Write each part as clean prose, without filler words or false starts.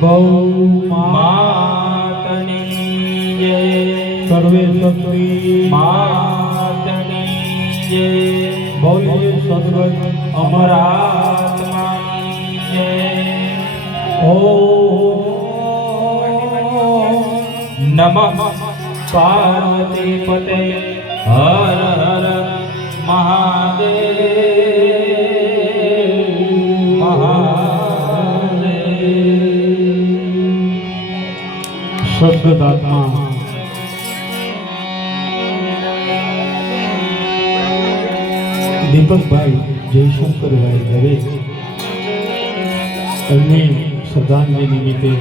ગૌ માતની જય, સર્વે શક્તિ માતની જય, બોલીએ સદગત અમરાત્માની જય। ઓમ નમઃ પાર્વતી પતે હર હર મહાદેવ મહાદેવ। સદગતાત્મા દીપકભાઈ જયશંકરભાઈ દવે એમને શ્રદ્ધાંજલિ નિમિત્તે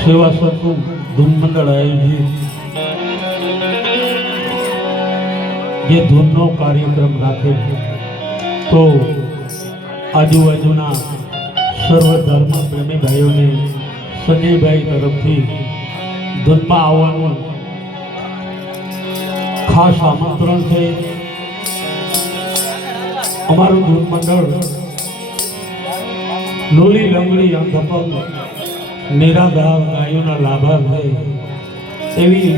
સેવા સત્સંગ ધૂન મંડળ આયોજિત જે ધૂનનો કાર્યક્રમ રાખે તો આજુબાજુના સર્વ ધર્મ પ્રેમી ભાઈઓને સંજયભાઈ તરફથી ધૂનમાં આવવાનું ખાસ આમંત્રણ છે। અમારું ધૂન મંડળ લોલી લંગડી અંધપગ નિરાધાર ગાયોના લાભાર્થે એવી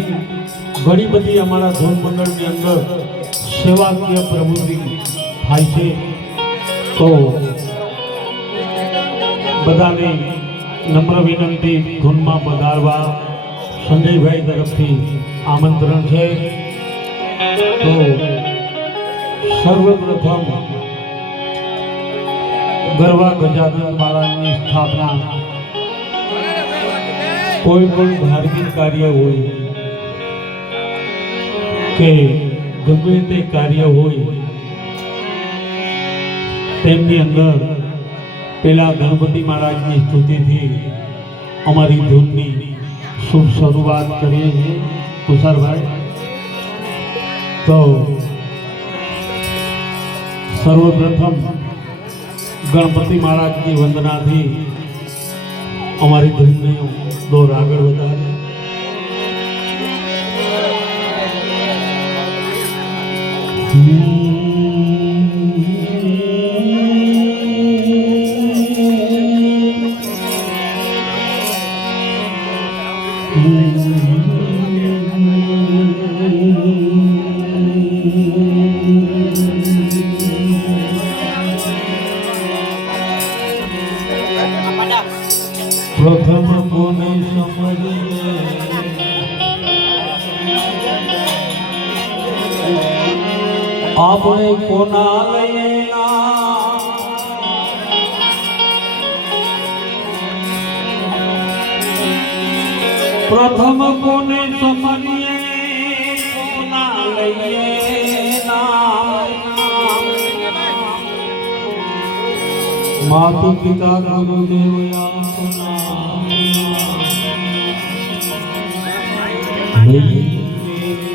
ઘણી બધી અમારા ધૂન મંડળની અંદર સેવાકીય પ્રવૃત્તિ થાય છે। તો બધાને નમ્ર વિનંતી ધૂનમાં પધારવા સંજયભાઈ તરફથી આમંત્રણ છે। તો સર્વપ્રથમ ગરવા ગજાનન મહારાજની સ્થાપના કોઈ પણ ધાર્મિક કાર્ય હોય કે ગમે તે કાર્ય હોય તેમની અંદર પેલા ગણપતિ મહારાજની સ્તુતિથી અમારી ધૂનની શુભ શરૂઆત કરીએ છીએ તુષારભાઈ। તો સર્વપ્રથમ ગણપતિ મહારાજની વંદનાથી અમારી ધૂનને દોર આગળ વધારે। પ્રથમ કોને સમજે આપણે કોના લઈના પ્રથમ કોને સમજીએ કોના લઈએ માતા પિતા ગુરુદેવ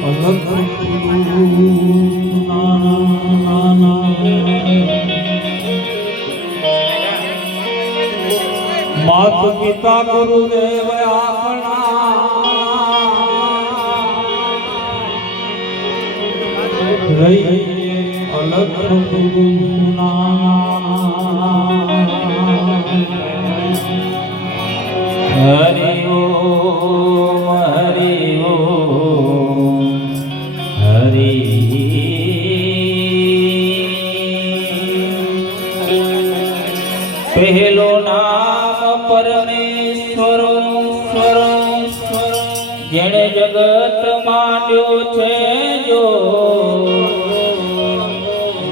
અલગ માત પિતા ગુરુદેવ આપણા રહીએ અલગ હરિ ઓમ હરિ ઓમ હરિ પહેલો નામ પરમેશ્વર જેણે જગત માંડ્યો છે જો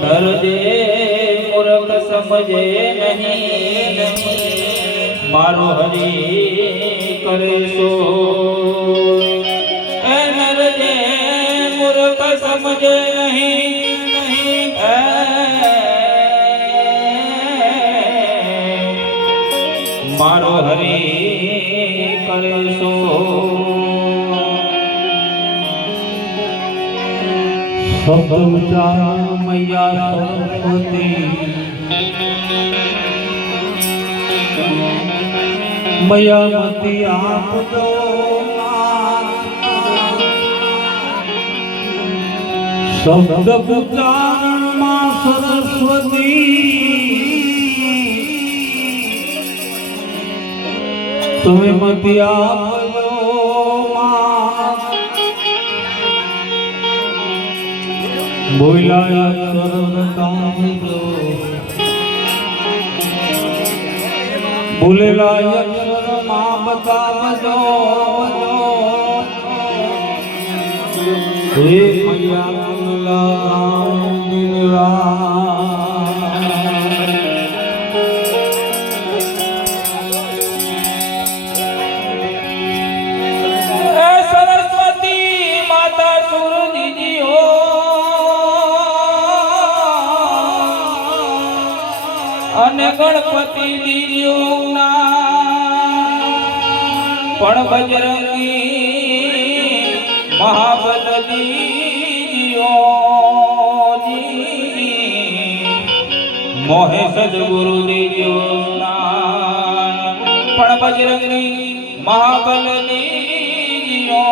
નરદેવ મૂર્ખ સમજે નહીં મારો હરિ કરે સો એ નરદેવ મૂર્ખ સમજે નહીં મારો હરિ કરે સો શબ્દ ઉચ્ચારણ મૈયા સરસ્વતી મૈયા મતી આપજો શબ્દ ઉચ્ચારણમાં સરસ્વતી તમે મતી આપજો બોલાયા સરવતાજો બોલેલા અક્ષર માં બતાવજો હે મૈયા મંગલા અને ગણપતિ પણ બજરંગી મહાબલ દીજો મોહે સદગુરુ દીજો પણ બજરંગી મહાબલ દીજો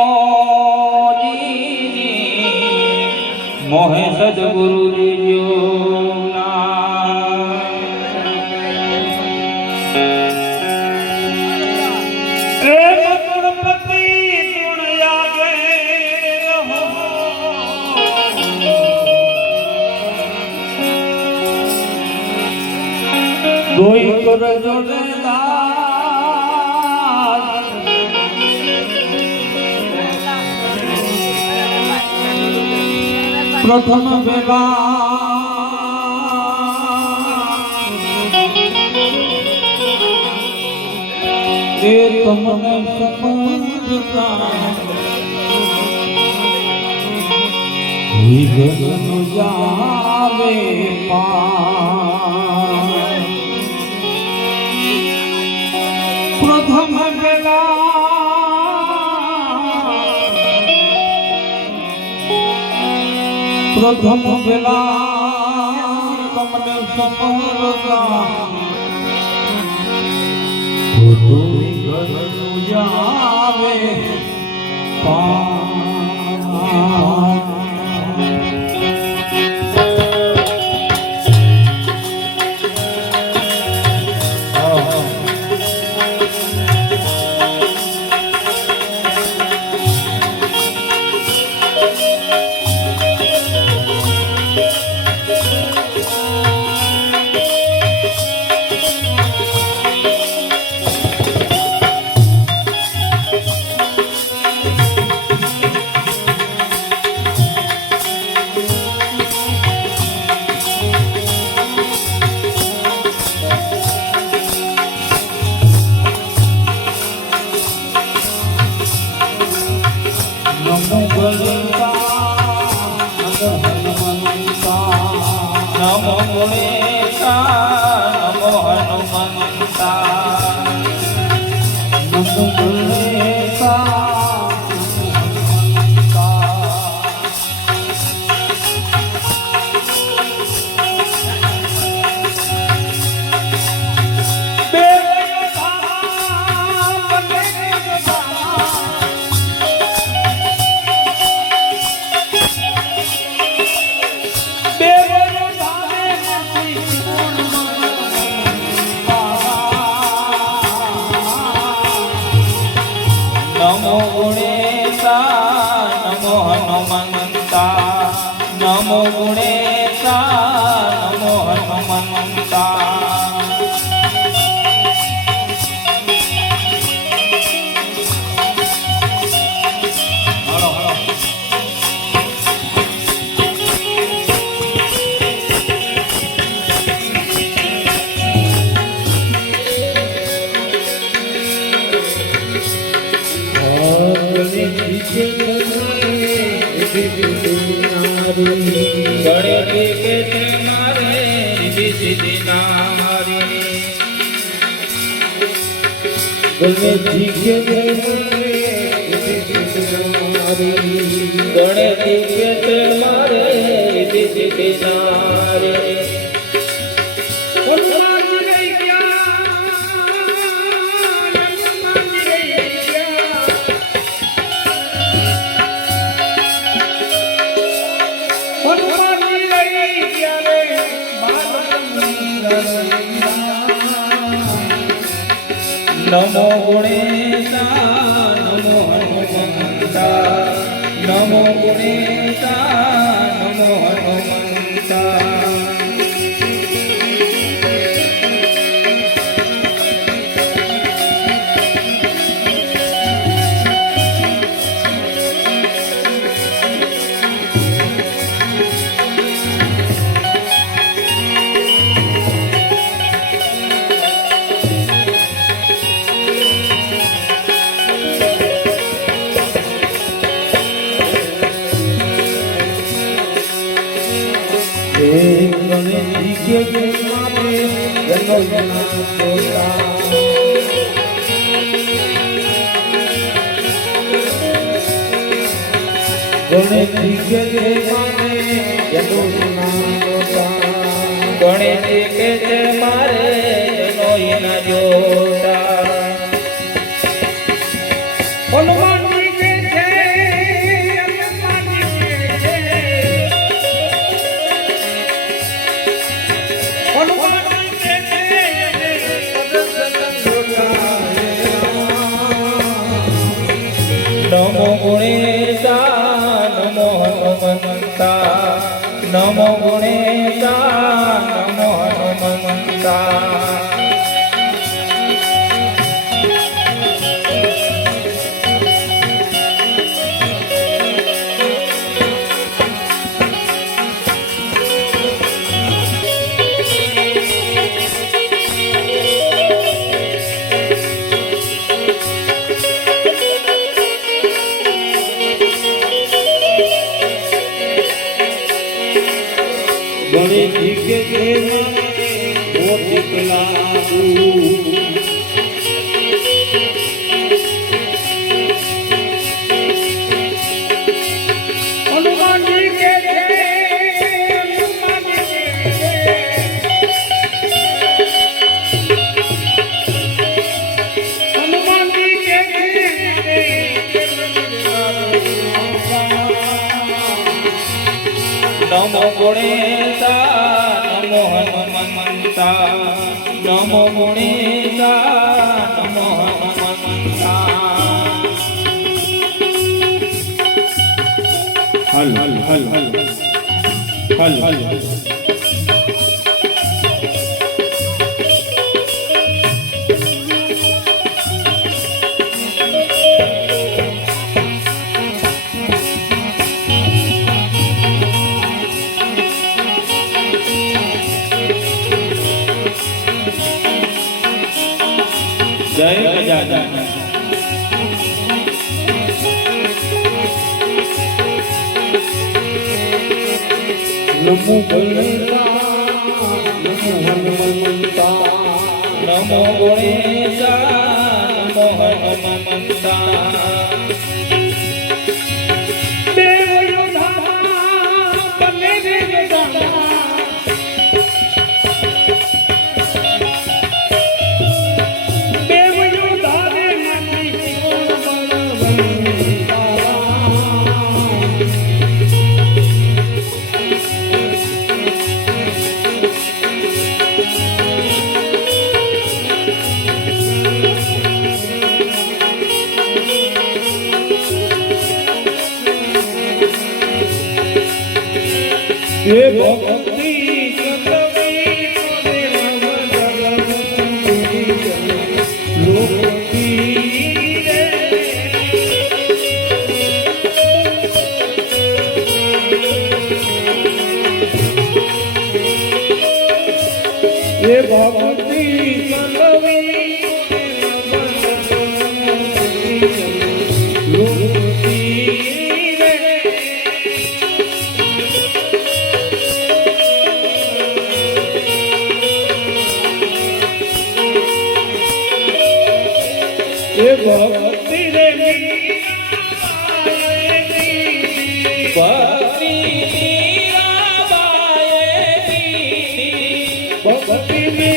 મોહે સદગુરુ દીજો કોઈ કર જોડેદાર પ્રથમ વેલા એ તમને સમજતા વિઘ્ન જાવે પ્રથમ વેલા તમને સફળતા તો વિઘ્ન જાવે નમો ગુણેશા નમો હનુમંતા નમો ગુણેશા નમો ગુણેશા નમો હનુમંતા નમો ગુણેશા નમો હનુમંતા ગણેશ કે મારે વિધિ નારી ગણેશજી કે ગણેશ કે મારે વિધિ નારી નમો ગુણેશા નમો હનુમંતા નમો ગુણેશા નમો હનુમંતા ગણેશજી કે મારે ગણોના પોતા ગણેશજી કે મારે ગણોના પોતા ગણેશજી કે છે મારે જનોઈના જોતા હનુમાનજી કે છે નમો ગુણેશા નમો હનુમંતા નમો ગુણેશા નમો હનુમંતા ગણેશજી કે મોટી કલાકુ હનુમાનજી કે છે હનુમાનજી કે નમો ગુણેશા નમો હનુમંતા નમો ગુણેશા નમો હનુમંતા હલ હલ હલ હલ હલ હલ જય ગજાનન નમો ગણેશા નમો હનુમંતા નમો ગુણેશા નમો હનુમંતા દેવ યોધા બને દેવ યોધા એ ભક્તિ એ ભક્તિ ભક્તિ રે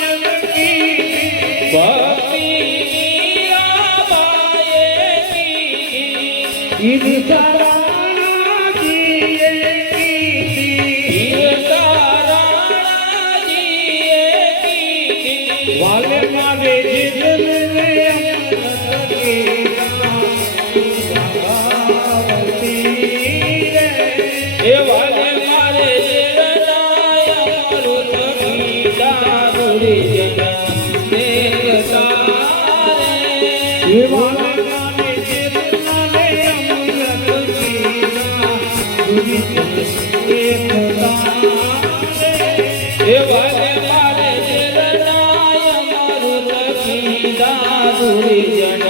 ભક્તિ ભક્તિ વાલે મારે એ વાલે મારે ચરણાય મરુત કીધા દુર્જન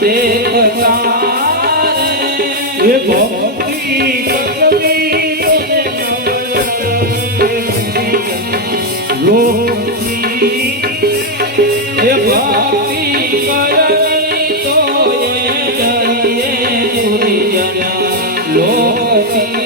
દેખતા એ ભક્તિ કરવી લોકજી એ ભક્તિ કરવી તો એ જઈએ દુર્જન લોકતી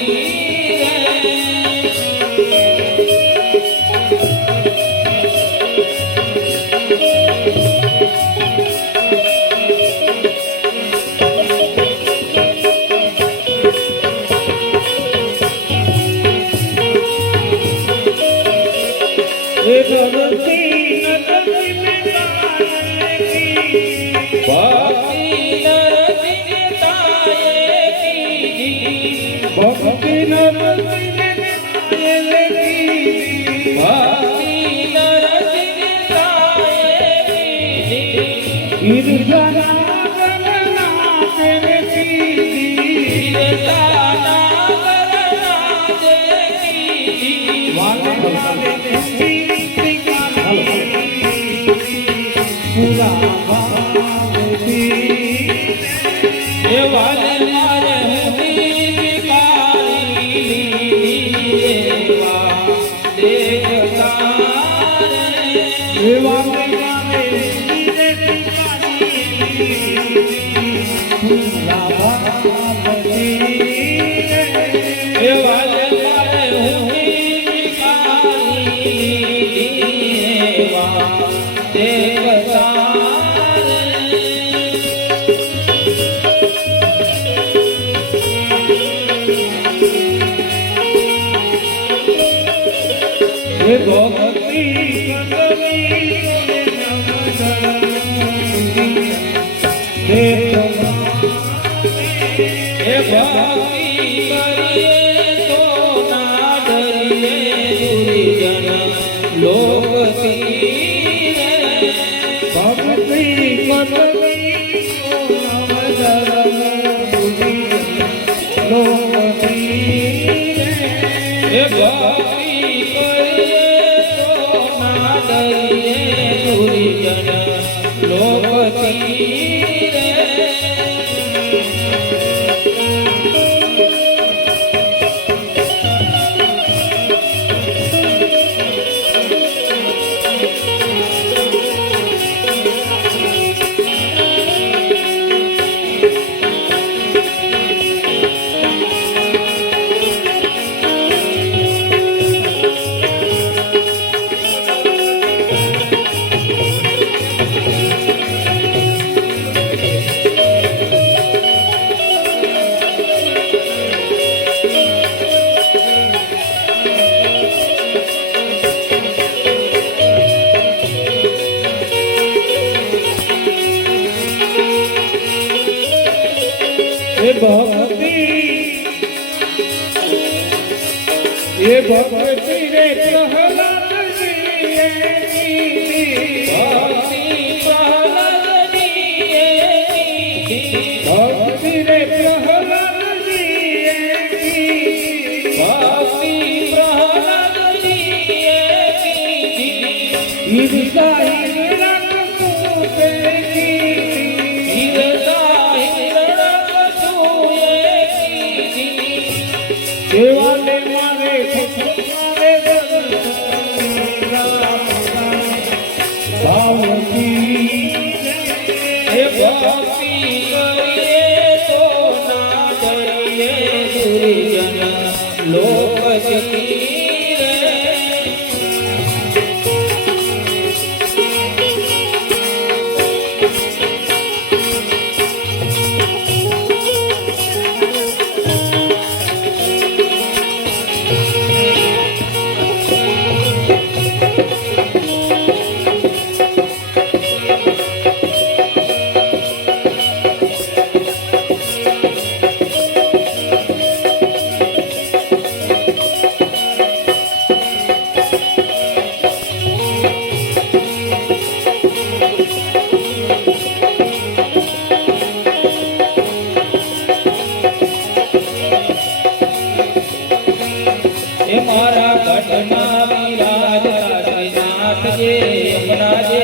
એ મારા ઘટમાં વિરાજતા શ્રીનાથજે યમુનાજે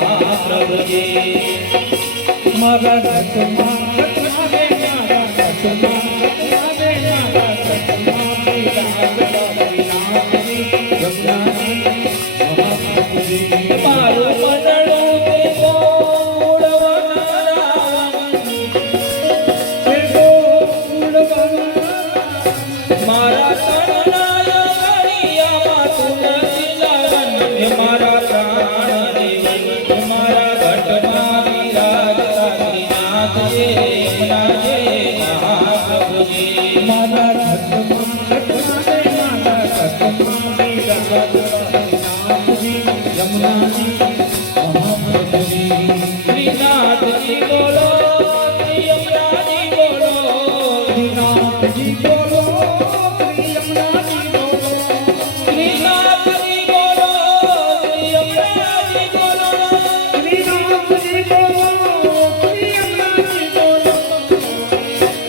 મહાપ્રભુજે મારા ઘટમાં ઘટનાવે મારા ઘટમાં ઘટનાવે મારા ઘટમાં વિરાજતા શ્રીનાથજી યમુનાજી મહાપ્રભુજી મારું મનડું તે ગોળ વનરાવન તે ગોળ વનરાવન મારા તનના ગણિયામાં તુલસી લાવન હે મારા પ્રાણ દેવન મારા ઘટમાં વિરાજતા શ્રીનાથજે યમુનાજે મહાપ્રભુજી મારા ઘટમાં ઘટનાવે મારા ઘટમાં વિરાજતા શ્રીનાથજી યમુનાજી મહાપ્રભુજી શ્રીનાથજી બોલો શ્રી યમુનાજી બોલો શ્રીનાથજી બોલો શ્રી યમુનાજી બોલો શ્રીનાથજી બોલો શ્રી યમુનાજી બોલો શ્રીનાથજી બોલો શ્રી યમુનાજી બોલો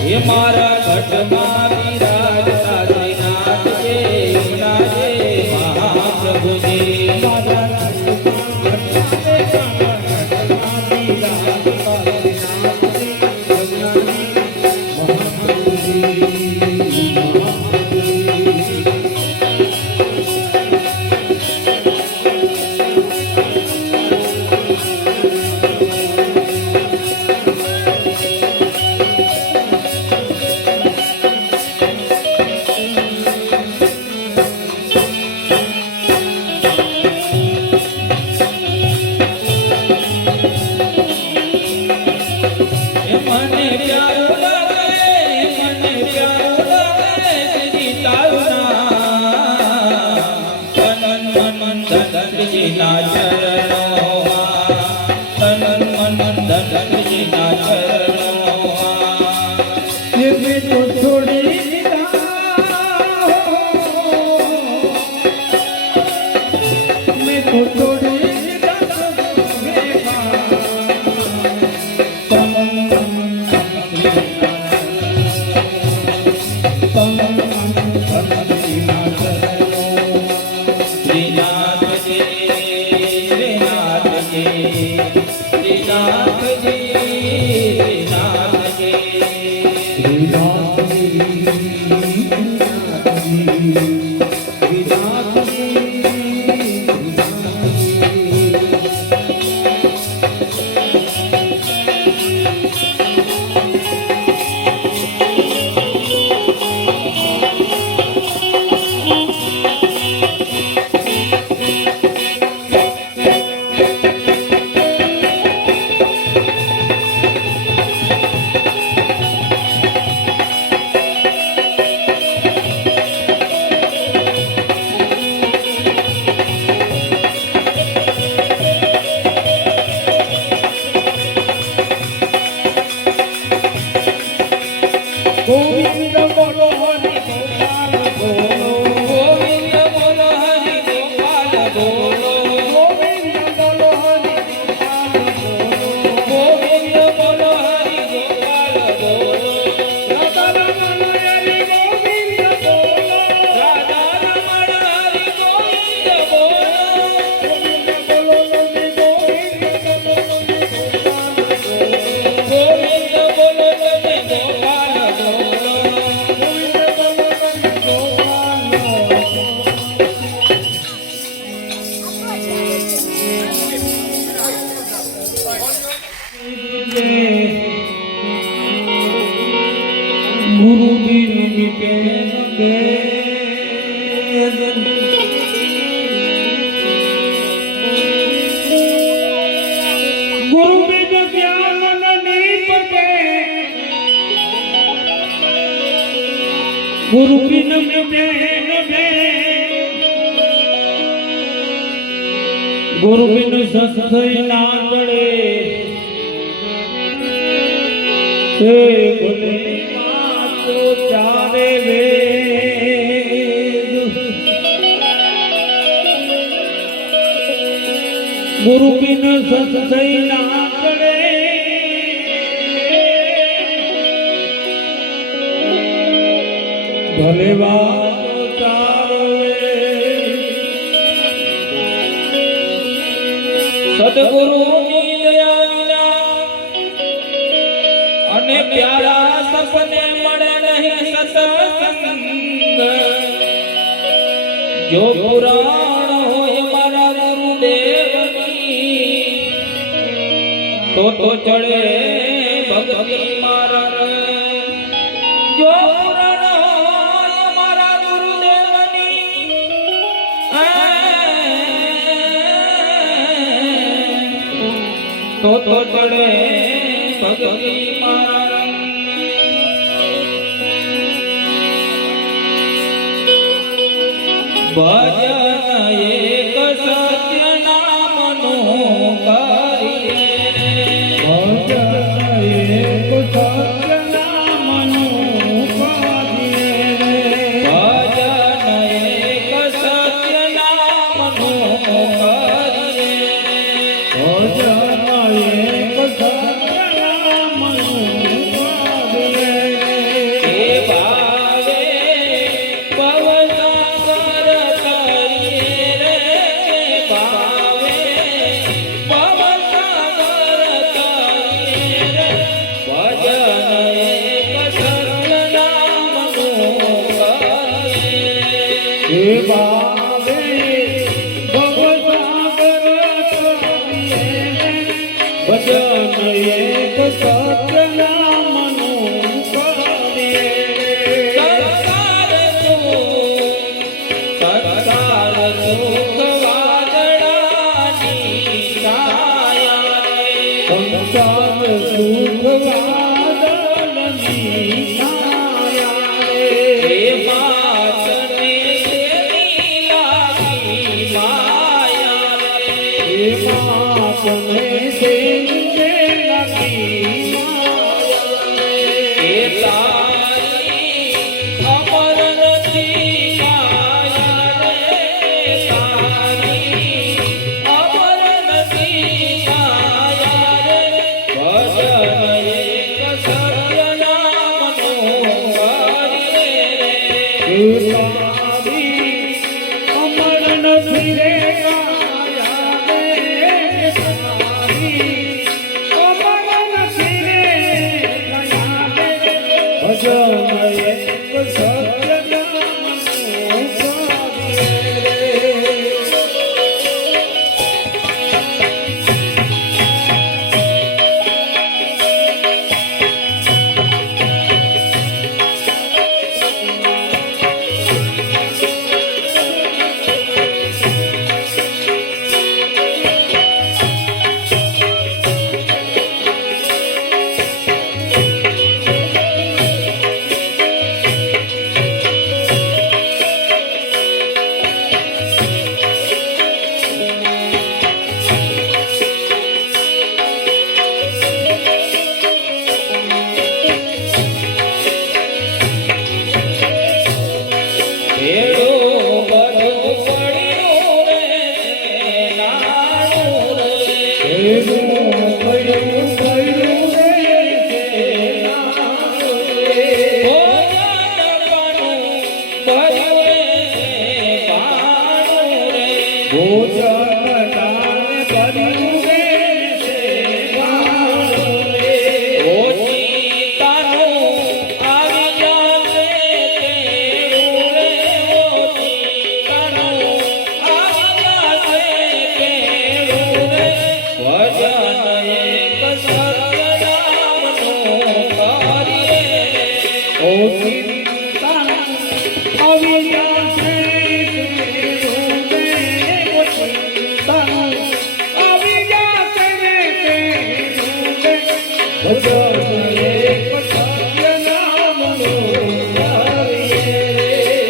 હે મારા ઘટમાં વિરાજતા શ્રીનાથજે યમુનાજે મહાપ્રભુજી મારા ઘટમાં વિરાજતા શ્રીનાથજી યમુનાજી મહાપ્રભુજી હે મને પ્યારું લાગે મને પ્યારું લાગે શ્રી તારું નામ તન મન ધનજીના ચરણોમાં તન મન ધનજીના ચરણોમાં ये मैं तो छोड़ी मैं तो छोड़ी શ્રીનાથજી શ્રીનાથજી શ્રીનાથજી શ્રીનાથજી गोविंद बोलो हरि गोपाल बोलो ગોવિંદ બોલો હરિ ગોપાલ બોલો गोविंद बोलो हरि गोपाल बोलो ગોવિંદ બોલો હરિ ગોપાલ બોલો राधा रमण हरि गोविंद बोलो રાધા રમણ હરિ ગોવિંદ બોલો गोविंद बोलो हरि गोविंद बोलो ગોવિંદ બોલો તમે ગોપાલ બોલો गुरु बिन मिटे न भेद गुरु बिन ज्ञान न निपटे गुरु बिन मिटे न भेद गुरु बिन सत्सई ना जड़े हे भले मातो चारे वेद गुरु बिन सत्सई ना चढ़े भले वातो चारो સદગુરુની દયા વિના અને પ્યારા સપને મળે નહીં સત્સંગ જો પુરાણ હોય મારા ગુરુદેવની તો ચડે ભક્તિ મારા જો પુરાણ હોય મારા ગુરુદેવની તો ચડે ભક્તિ મારા ભજન એક સત્ય નામનું કરીએ એક સત્ય નામનું કરીએ ભજન એક સત્ય નામનું કરીએ ભજન એક સત્ય નામનું કરીએ એ ભાવે પવસાગર તરીએ રે ભાવે પવસાગર તરીએ રે ભજન એક સત્ય નામનું કરીએ હે ભાવે ભવસાગર તરીએ ભજન એક સત્ય નામનું કરીએ સરકાર સુખ વાદળાની છાયા રે સંસાર સુખ વાદળની છાયા રે હે માતને તેની લાગી માયા રે હે માતને દેજે લાગી માયા રે હે તારી અમર નથી માયા રે તારી અમર નથી માયા રે ભજન એક સત્ય નામનું કરીએ હે તારી અમર નથી રે કાયા રે તારી અમર નથી રે કાયા રે ભજન એક સત્ય નામનું કરીએ ભેડું બધું પડ્યું રે નાનું રે ભેગું પડ્યું પડ્યું રે નાનું રે ભોજન પાનું ભર્યું રે પાનું રે ભોજન દાન કર્યું રે નાનું રે ઓછી તારું આવી જાશે તેડું રે ઓછી તારું આવી જાશે તેડું રે ભજન એક સત્ય નામનું કરીએ ઓ ચિંતા આવી જાશે તેરું રે ઓ ચિંતા આવી જાશે તેરું રે ભજન એક સત્ય નામનું કરીએ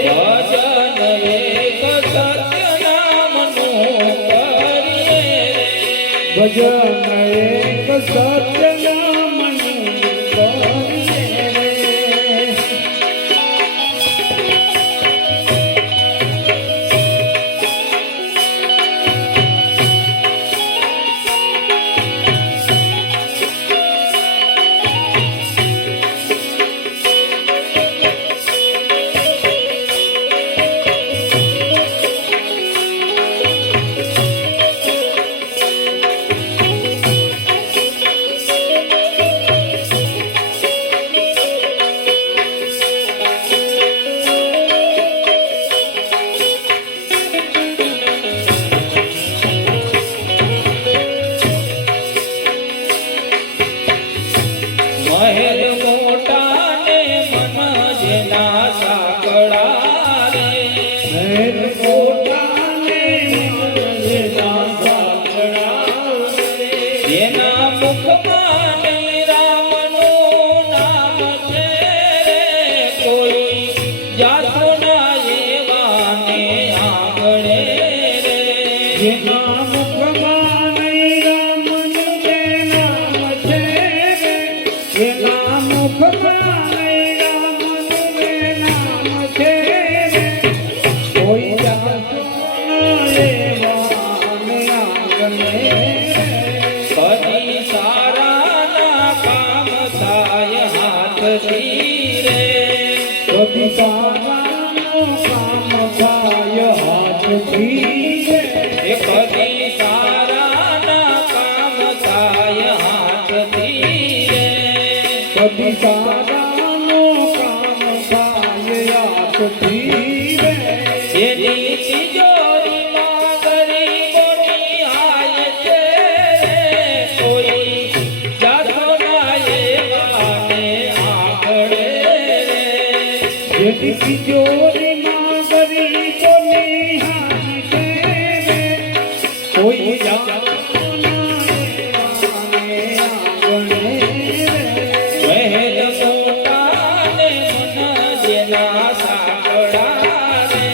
ભજન એક સત્ય નામનું કરીએ ભજન એક સત્ય નામનું કરીએ એના મુખમાં નહીં રામનું જે નામ છે રે. એના મુખમાં નહીં રામનું જે નામ છે રે. કોઈ જાણતો ન એવાને આંગણે રે. કદી સારાના કામ થાય હાથથી રે. કદી સારાનું કામ થાય હાથથી રે. એ કદી સારાના કામ થાય હાથથી રે. કદી સારાનું કામ થાય હાથથી રે. એની તિજોરીમાં ગરીબોની હાય છે રે. કોઈ જાતો ના એવાને આંગણે રે. જેથી તિજોરીમાં ગરીબોની હાથ છે રે. કોઈ જાણતો ના એવાને આંગણે રે. વહેલ મોટાને મન જેના સાંકળા રે.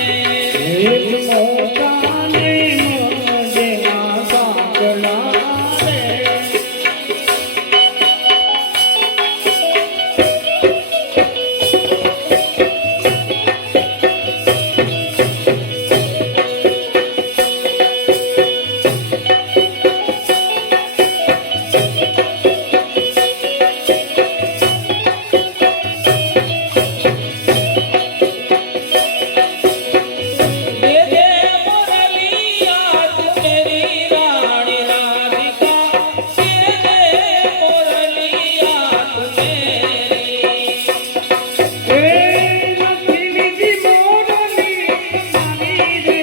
એક મોટાને મન જેના સાંકળા રે. દે દે મોરલી યાદ મેરી રાણી રાધિકા. દે દે મોરલી યાદ મેરી. એ નથી લીધી મોરલી તમારી રે.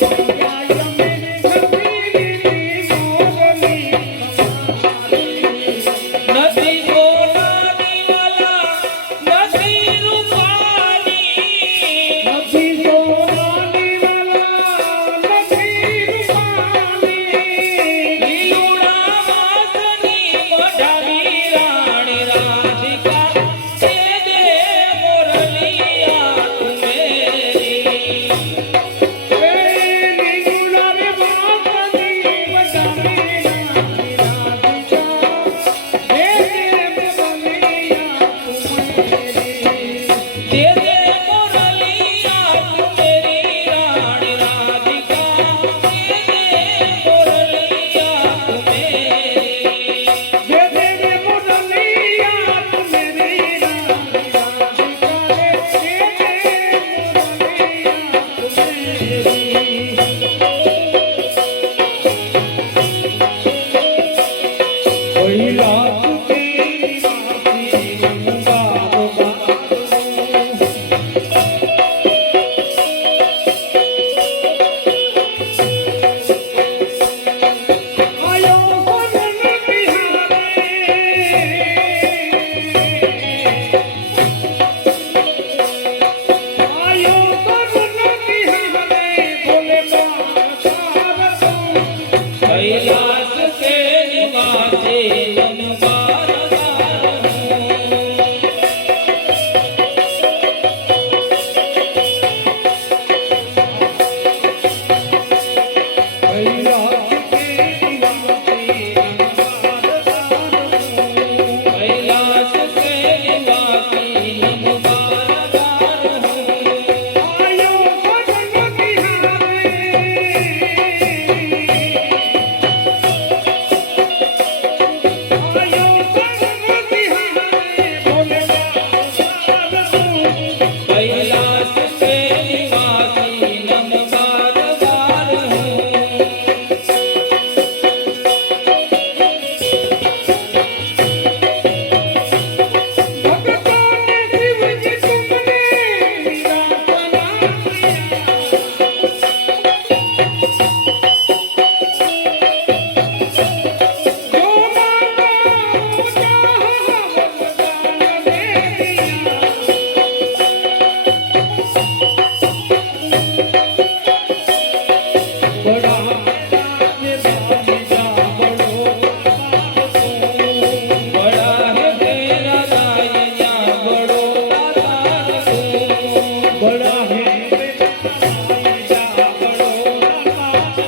કનૈયા મે નથી લીધી મોરલી તમારી. નથી સોનાની વાલા નથી રૂપાની. નથી સોનાની વાલા નથી રૂપાની. લીલુડા વાસની મઢાવી રાણી રાધિકા. દે દે મોરલી યાદ મેરી. એ લીલુડા રે વાસની વટાવી રાણી રાધિકા. એ મોરલી યાદ મેરી. દે દે મોરલી યાદ મેરી રાણી રાધિકા. દે દે મોરલી યાદ મેરી. જે દેવે મોરલી યાદ મેરી રાણી રાધિકા રે. જે મોરલી યાદ મેરી. કોઈ લાખ તેરી વાતી બાબો બાબો. આયો કોન બિહારે. આયો કોન બિહારે. બોલે બાબા કૈલાસ કે નિવાસે જનબારદાર હું. કૈલાસ કેરી વાતી કૈલાસ કે નિવાસી જનબારદાર હું. આયો કોન બિહારે. આયો કોન બિહારે. બોલે બાબા કૈલાસ કે નિવાસી જનબારદાર હું. ભગતોને શિવજી તુમને નિરાંતના જો માનો ચાહ વરદાન દેવિયા. બડા રાજે બાજા બડો બડા હે તેરા દાયા બડો આધાર તું. બડા હે રાજા બડો રાજા.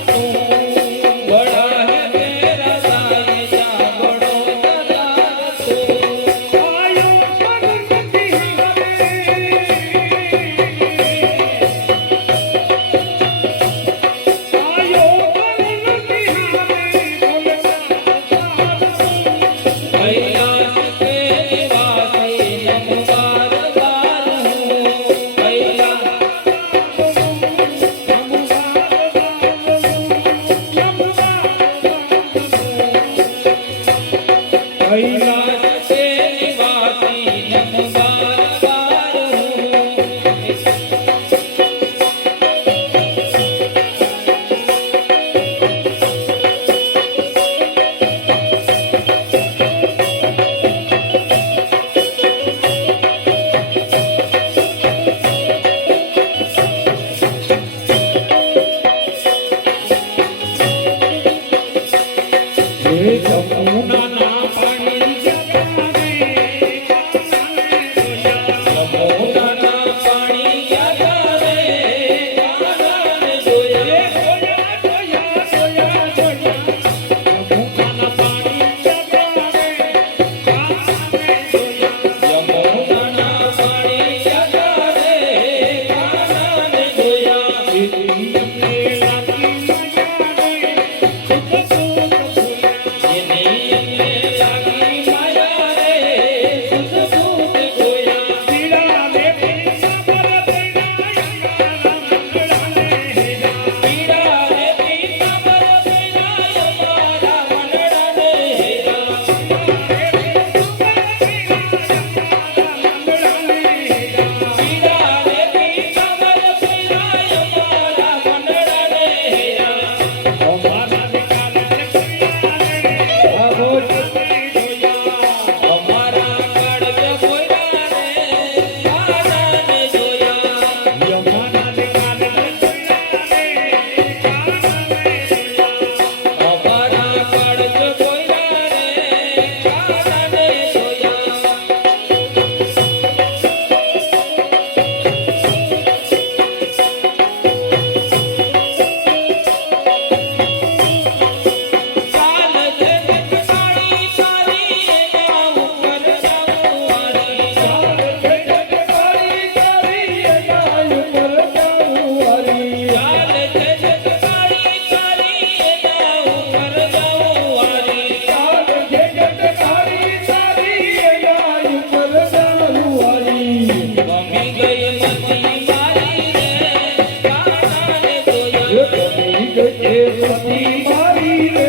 પતિ મારી રે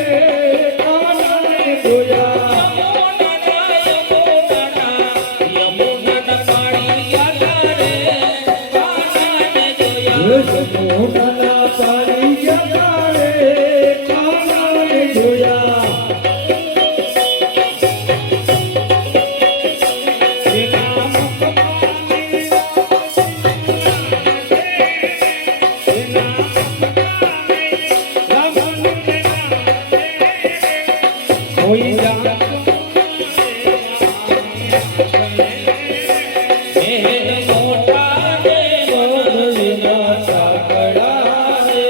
કાનાને જોયા યમુનાના પાણી ગયા રે કાનાને જોયા યમુનાના પાણી ગયા રે કાનાને જોયા એના મુખમાં કોઈ જાણતો મોટા ને મોઢના સાંકળા રે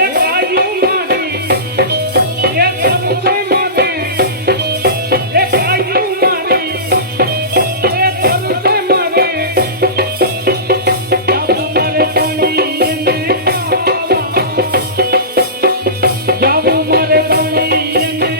એક આયુ મારી એક તનુસે મારી એક આયુ મારી એક તનુસે મારી જાવ મારે પાણી એને જાવ મારે પાણી એને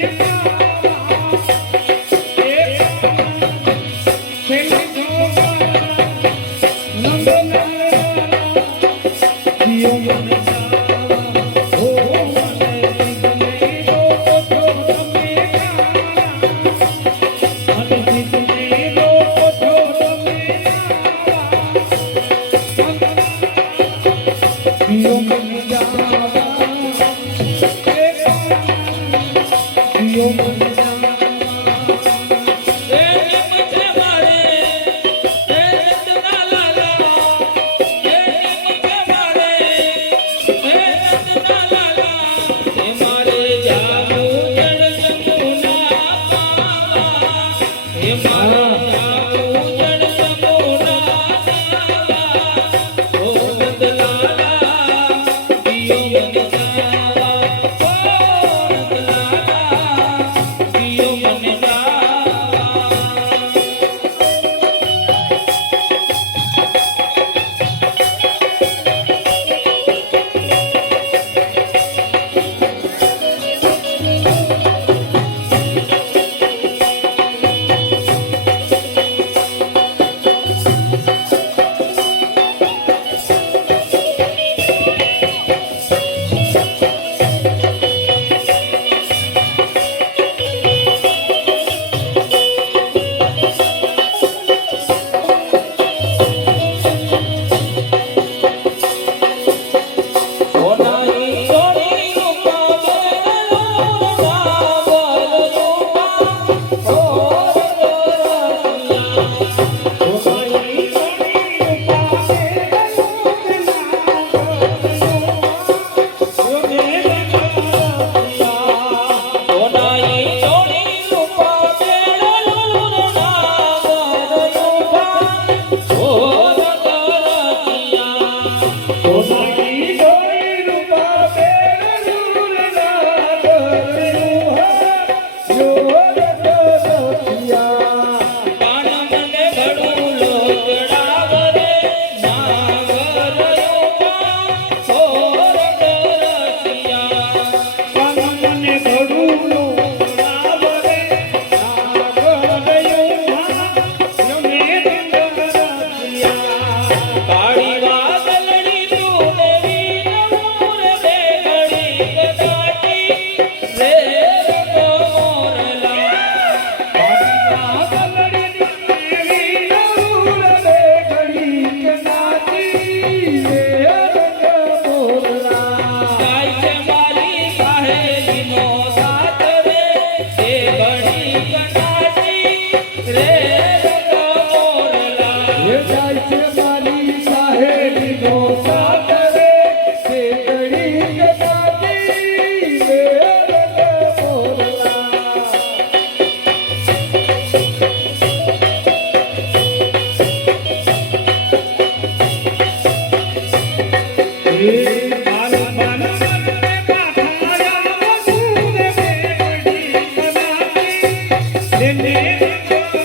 તેને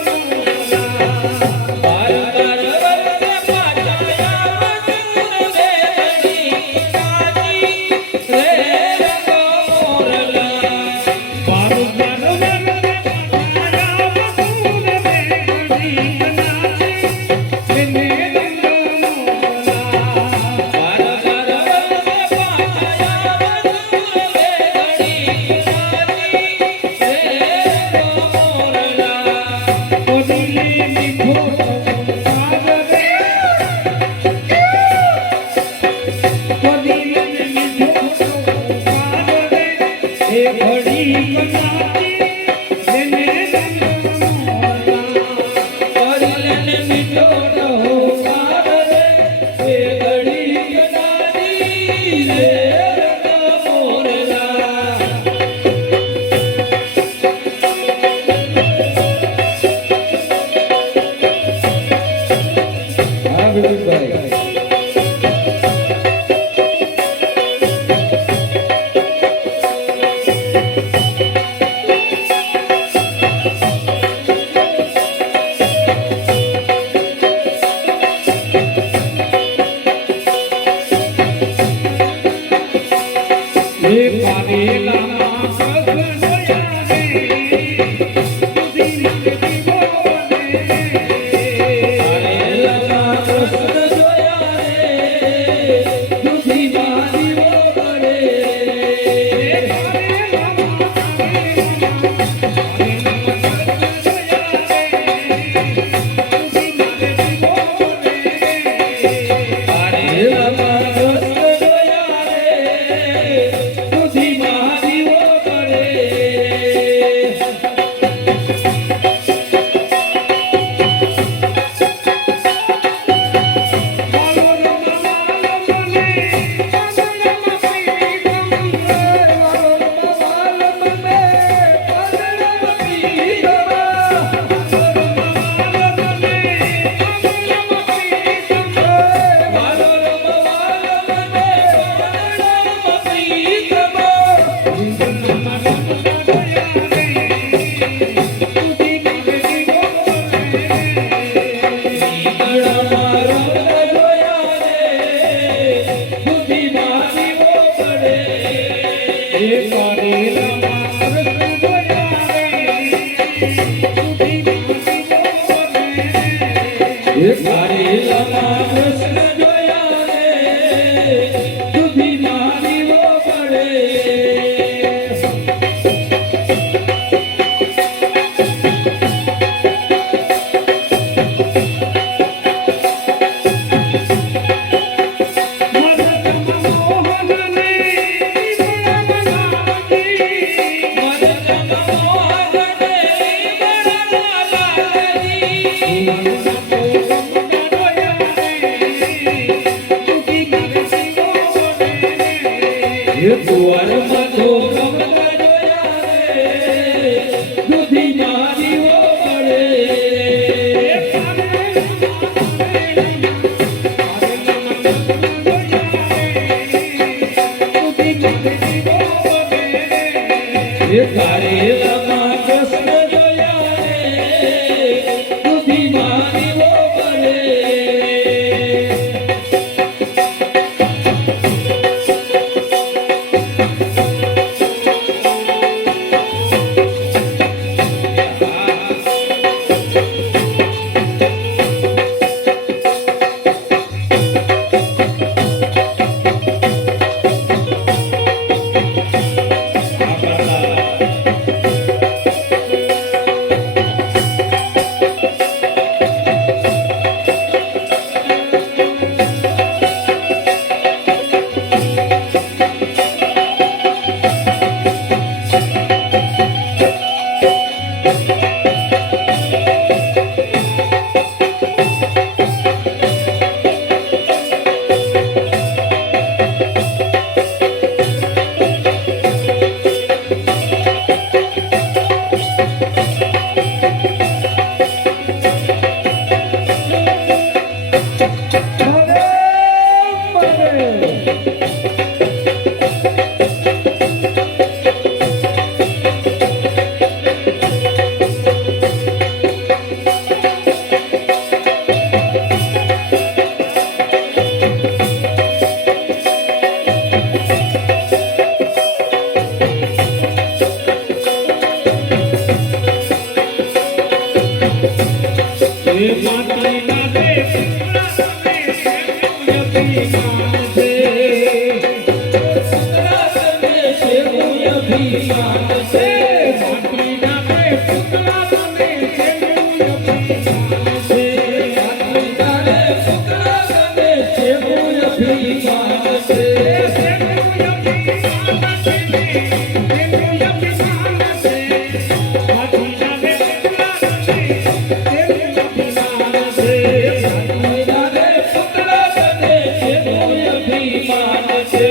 રંગોલા બાર બાર વર્ષે પાછા આવતું વેદની કાજી રે રંગ મોરલા બારું બારું વરસે એ માટીના રે પુતળા તમે શેનું અભિમાન છે પુતળા તમે શેનું અભિમાન છે માટીના રે પુતળા તમે શેનું અભિમાન છે માટીના રે પુતળા તમે શેનું અભિમાન છે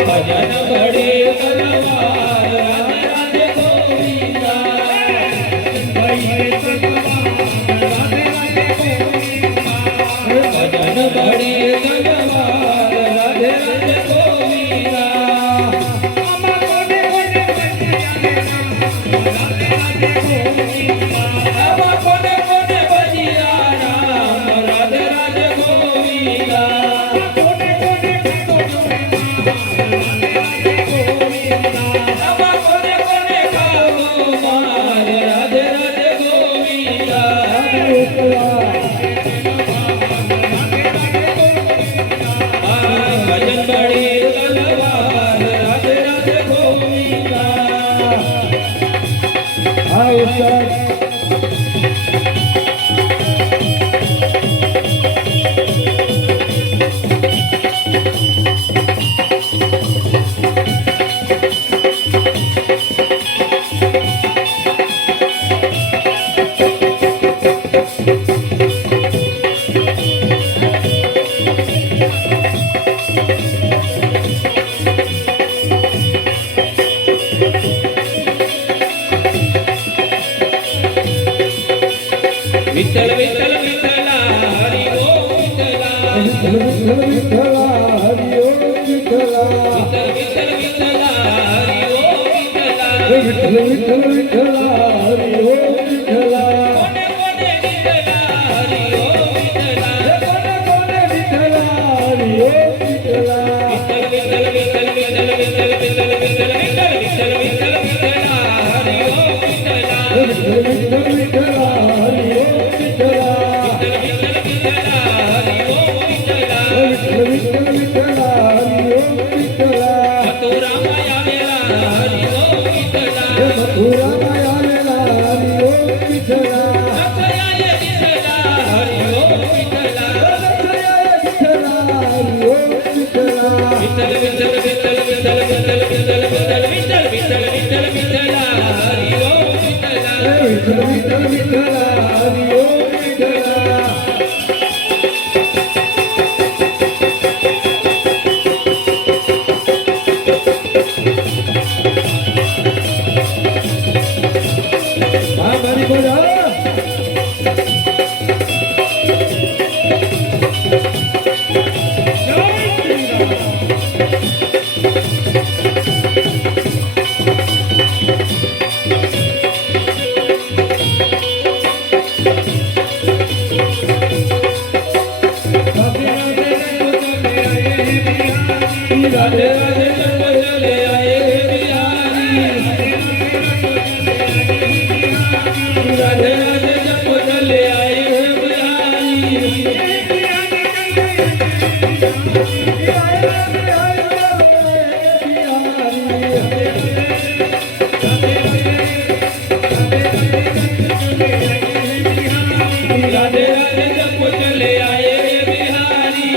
ભજન ઘડે તલવાર રાધે રાધે ગોવિંદા ભજન ઘડે તલવાર રાધે રાધે ગોવિંદા આમાં કોને કોને ભજિયા રામ રાધે રાધે ગોવિંદા આમાં કોને કોને ખાવો માર રાધે રાધે ગોવિંદા ભજન બળે તલવાર રાધે રાધે ગોવિંદા હા ઉસ્તાદ વિઠ્ઠલ વિઠ્ઠલ વિઠ્ઠલા હરિ ઓમ વિઠ્ઠલા વિઠ્ઠલ વિઠ્ઠલા હરિ ઓમ વિઠ્ઠલા વિઠ્ઠલ વિઠ્ઠલ વિઠ્ઠલા હરિ ઓમ વિઠ્ઠલા વિઠ્ઠલ વિઠ્ઠલ વિઠ્ઠલા હરિ ઓમ વિઠ્ઠલા કોને કોને વિઠ્ઠલા હરિ ઓમ વિઠ્ઠલા કોને કોને વિઠ્ઠલા હરિ ઓમ વિઠ્ઠલા વિઠ્ઠલ વિઠ્ઠલ વિઠ્ઠલ વિઠ્ઠલ વિઠ્ઠલ વિઠ્ઠલ વિઠ્ઠલ વિઠ્ઠલ વિઠ્ઠલ વિઠ્ઠલ વિઠ્ઠલા હરિ ઓમ વિઠ્ઠલા વિઠ્ઠલ વિઠ્ઠલ વિઠ્ઠલા હરિ ઓમ વિઠ્ઠલા વિઠ્ઠલ વિઠ્ઠલ વિઠ્ઠલા હરિ ઓમ વિઠ્ઠલા વિઠ્ઠલ વિઠ્ઠલ વિઠ્ઠલા હરિ ઓમ વિઠ્ઠલા મથુરામાં આવેલા હરિ ઓમ વિઠ્ઠલા મથુરામાં આવેલા હરિ ઓમ વિઠ્ઠલા અક્ષયાય વિઠ્ઠલા હરિ ઓમ વિઠ્ઠલા વિઠ્ઠલ વિઠ્ઠલ વિઠ્ઠલ વિઠ્ઠલ વિઠ્ઠલ વિઠ્ઠલ વિઠ્ઠલ વિઠ્ઠલ વિઠ્ઠલ વિઠ્ઠલ વિઠ્ઠલા હરિ ઓમ વિઠ્ઠલા વિઠ્ઠલ વિઠ્ઠલ વિઠ્ઠલા હરિ ઓમ વિઠ્ઠલા હા મારી બોલા राधे राधे जन्म चले आए बिहारी राधे राधे जन्म चले आए बिहारी राधे राधे जन्म चले आए बिहारी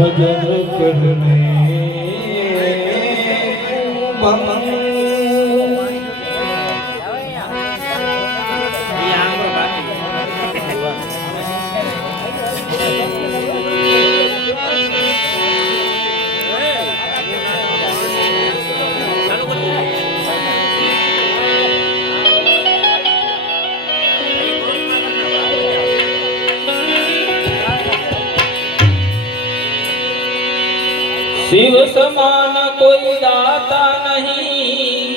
ભજન કરને शिव समान कोई दाता नहीं,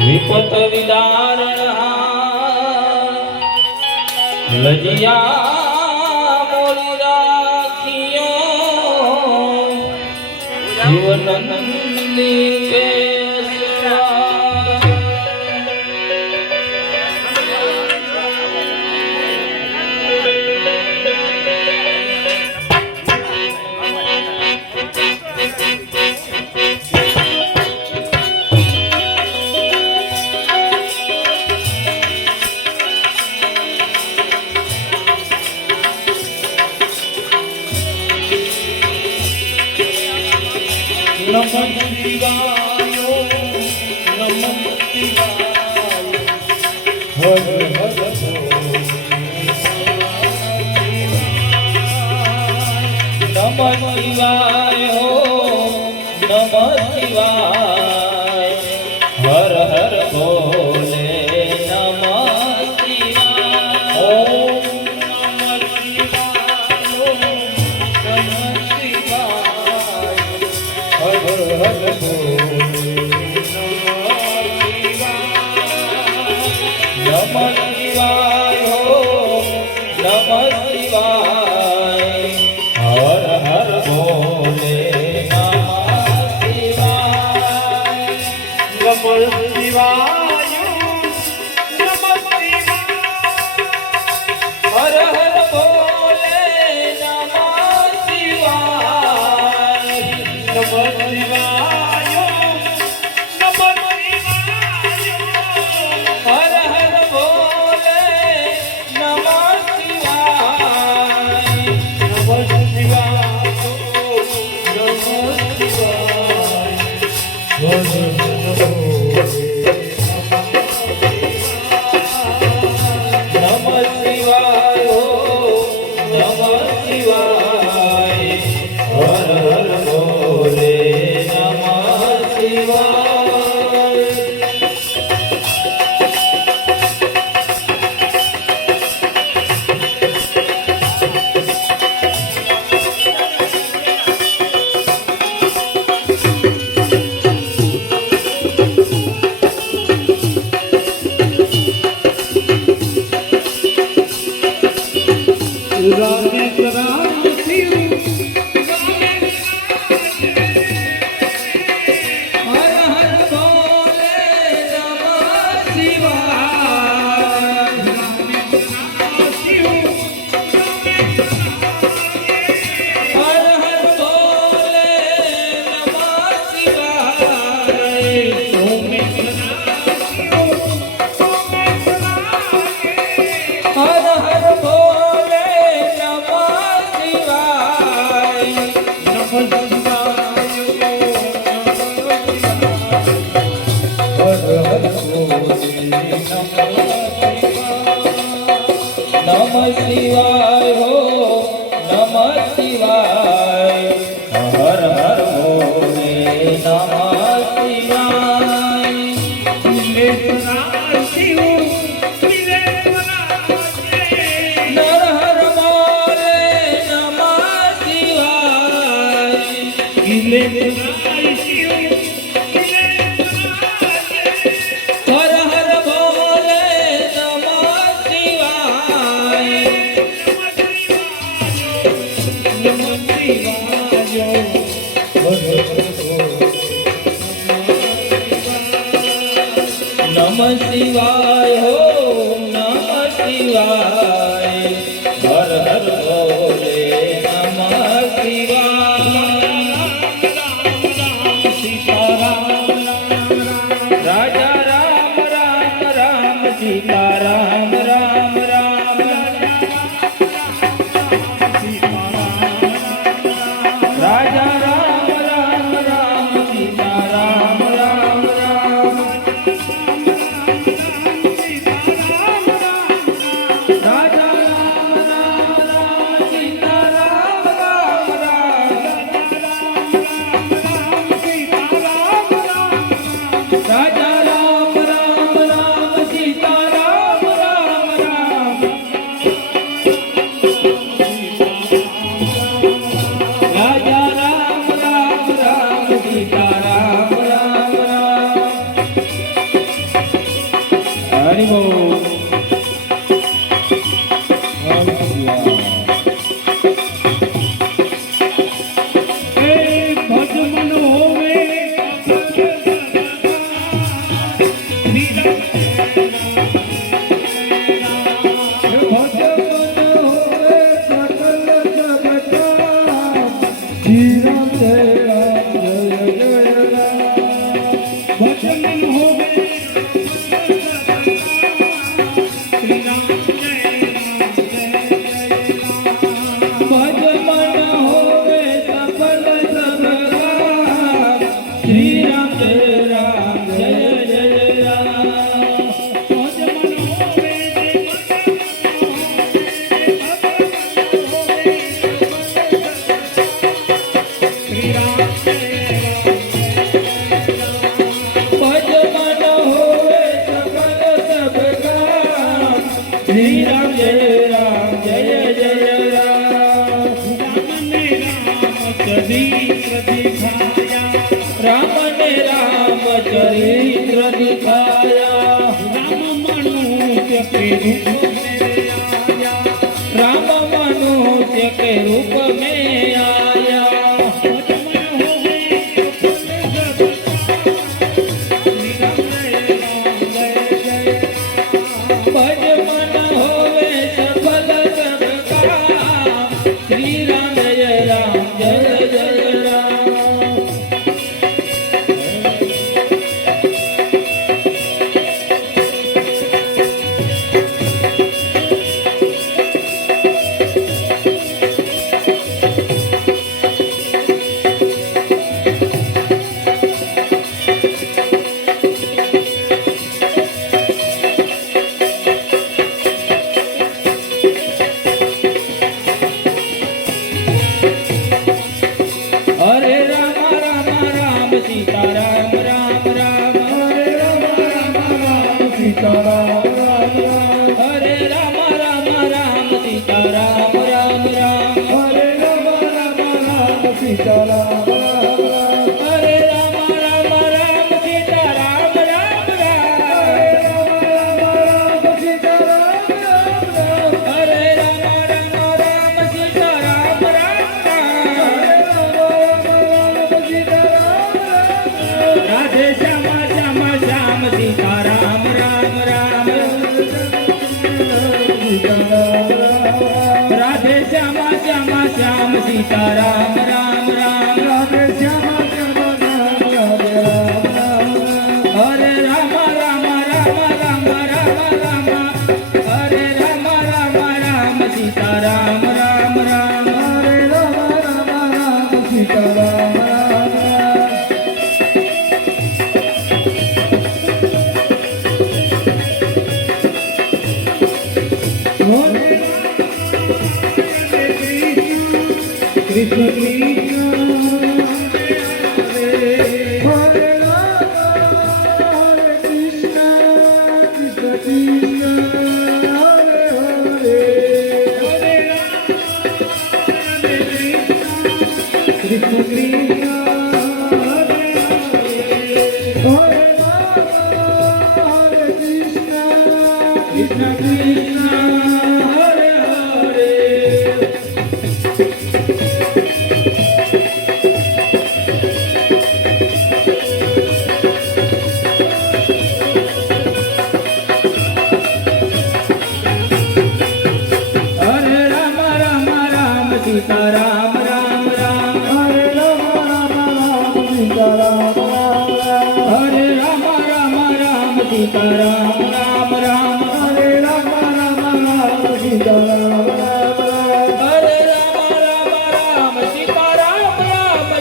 विपत विदारण लजिया मोरी राखियो शिवनंदी के नमः शिवाय नमः शिवाय हर हर नमः शिवाय हो नमः शिवाय हर हर बोले नमः शिवाय ओम नमः शिवाय नमः शिवाय हर हर बोले नमः शिवाय हो नमः शिवाय हर हर बोले नमः शिवाय नमः शिवाय नमः हर हर बोले नमः शिवाय शिवाय हर हर बोले नमः शिवाय नमः शिवाय नमः शिवाय हर हर बोले नमः शिवाय हो नमः शिवाय हर हर बोले नमः शिवाय राधे राम शिव हर हर बोले नमः शिवाय हर हर बोले नमः शिवाय हर हर बोले नमः शिवाय नमः शिवाय हो नमः शिवाय हर हर बोले नमः शिवाय नर हर बोले नमः शिवाय हर हर बोले नमः शिवाय नमः शिवाय हो नमः शिवाय हर हर बोले नमः शिवाय राजा राम राम राम सीता राम राम राम રાજા રામ રામ રામ સીતા રામ રામ રામ રાજા રામ રામ રામ સીતા રામ રામ રામ રાજા રામ રામ રામ સીતા રામ રામ રામ રાજા રામ રામ રામ સીતા રામ રામ રામ હરિ બોલ ભજમન હોવે ભજમન હોવે શ્રી રામ જય રામ જય ભજમન હોવે સફલ સબ કામ શ્રી રામ જય રામ જય જય રામ ભજમન હોવે શ્રી રામ જય ભજમન હોવે સફલ સબ કામ શ્રી રામ જય રામ જય જય રામ રામ ને રામ ચરિત્ર દિખાયા રામ ને રામ ચરિત્ર દિખાયા રામ મનુષ્ય के रूप में आया राम मनुष्य के रूप में आया भजमन होवे श्री राम जय राम जय जय भजमन होवे सफल सब काम श्री राम जय राम जय जय राम हरे राम राम राम सीता राम राम राम हरे राम राम राम सीता राम राम राम हरे राम राम राम सीता राम राम राम हरे राम राम राम सीता राम राम राम हरे राम राम राम सीता राम राम राम हरे राम राम राम सीता राम राम राम हरे राम राम राम सीता राम राम राम राधे श्यामा श्यामा श्याम सीता राम राम राम राधे श्यामा श्यामा श्याम सीता राम राम राम राधे श्यामा श्यामा श्याम राम राम हरे राम राम राम राम राम राम हरे राम राम राम सीता राम राम राम हरे राम राम राम सीता राम राम राम कृष्ण कृष्ण हरे राम हरे कृष्ण कृष्ण कृष्ण हरे हरे हरे राम हरे कृष्ण कृष्ण कृष्ण हरे हरे हरे राम हरे कृष्ण कृष्ण कृष्ण हरे हरे हरे राम राम राम सीता राम राम राम हरे राम राम राम सीता राम राम राम हरे राम राम राम सीता राम राम राम हरे राम राम राम सीता राम राम राम हरे राम राम राम सीता राम राम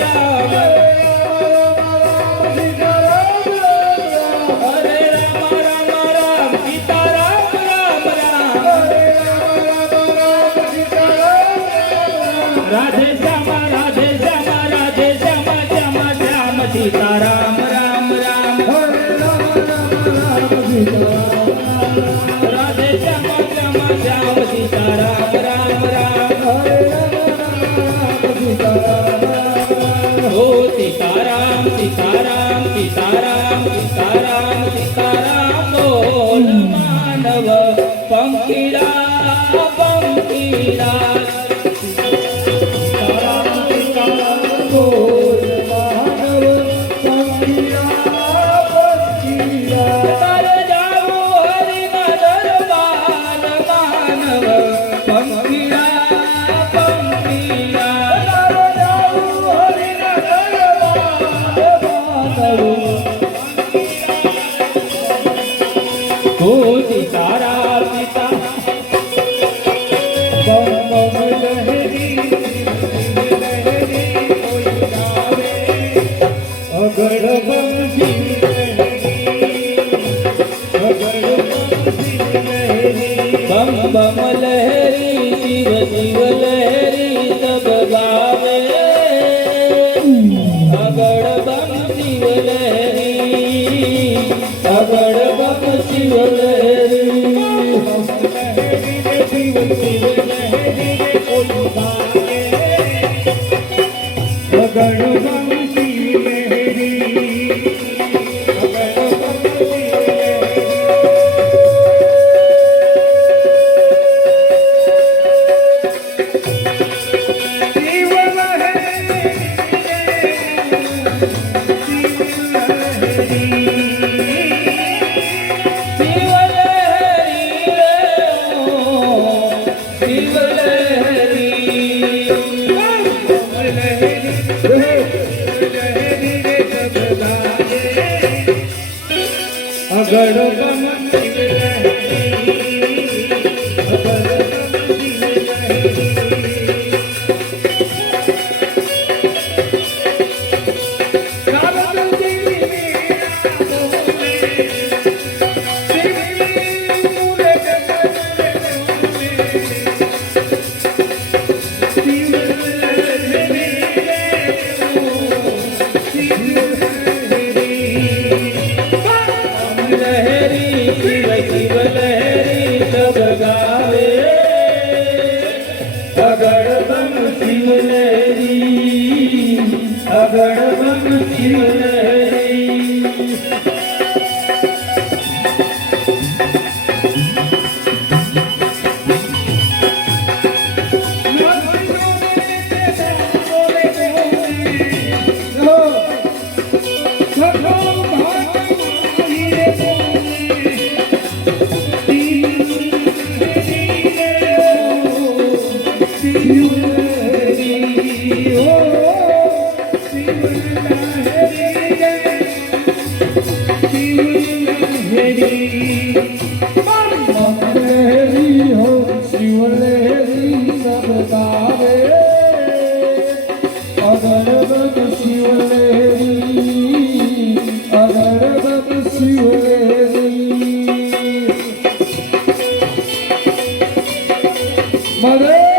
सीताराम राम राम हरे राम राम राम सीताराम राधे श्याम श्याम श्याम सीताराम राम राम हरे राम राम सीताराम ओ सीताराम सीताराम सीताराम सीताराम सीताराम बोल मानव पंखीड़ा पंखीड़ा बोल मानव पंखीड़ा पंखीड़ा तर जाओ हरि न दरबार मानव पंखीड़ा पंखीड़ा ओ सीताराम सीता अगड़ बंसी बम बम लहरी शिव शिव लहरी सब गावे अगड़ बम शिव लहरी अगड़ बम शिव लहरी अगड़ बंसी लहरी अगड़ बंसी शिव लहरी शिव लहरी अगड़ बम शिव लहरी अगड़ बम शिव लहरी काबल देवी मेरा मोहे शिव पूरे जगत में शिव लहरी शिव लहरी लहरी शिव शिव लहरी सब गावे अगड़ बम शिव लहरी अगड़ बम शिव लहरी Mother!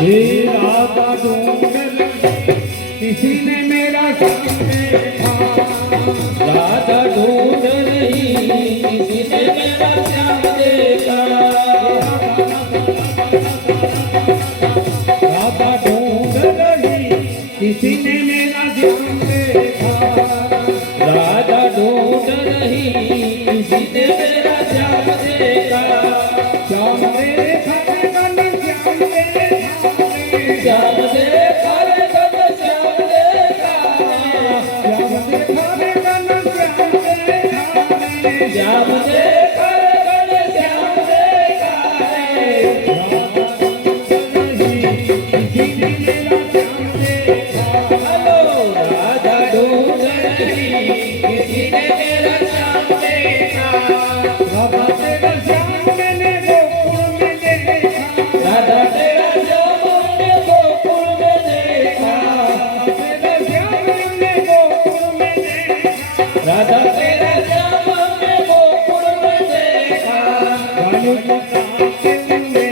हे राधा ढूंढ किसी ने मेरा श्याम देखा, राधा ढूंढ रही किसी ने मेरा श्याम देखा, राधा ढूंढ रही किसी ने मेरा श्याम देखा, राधा ढूंढ रही किसी ने मेरा श्याम देखा, श्याम देखा श्याम देखा रे गन श्याम देखा, श्याम देखा रे गन श्याम देखा, श्याम देखा रे गन श्याम देखा किसी ने मेरा श्याम देखा, हेलो राधा ढूंढ रही किसी ने मेरा श्याम देखा, राधा तेरा श्याम मैंने गोकुल में देखा, राधा तेरा श्याम हमने गोकुल में देखा, तेरा श्याम हमने गोकुल में देखा, राधा तेरा श्याम हमने गोकुल में देखा, गालू चढ़ाते हुए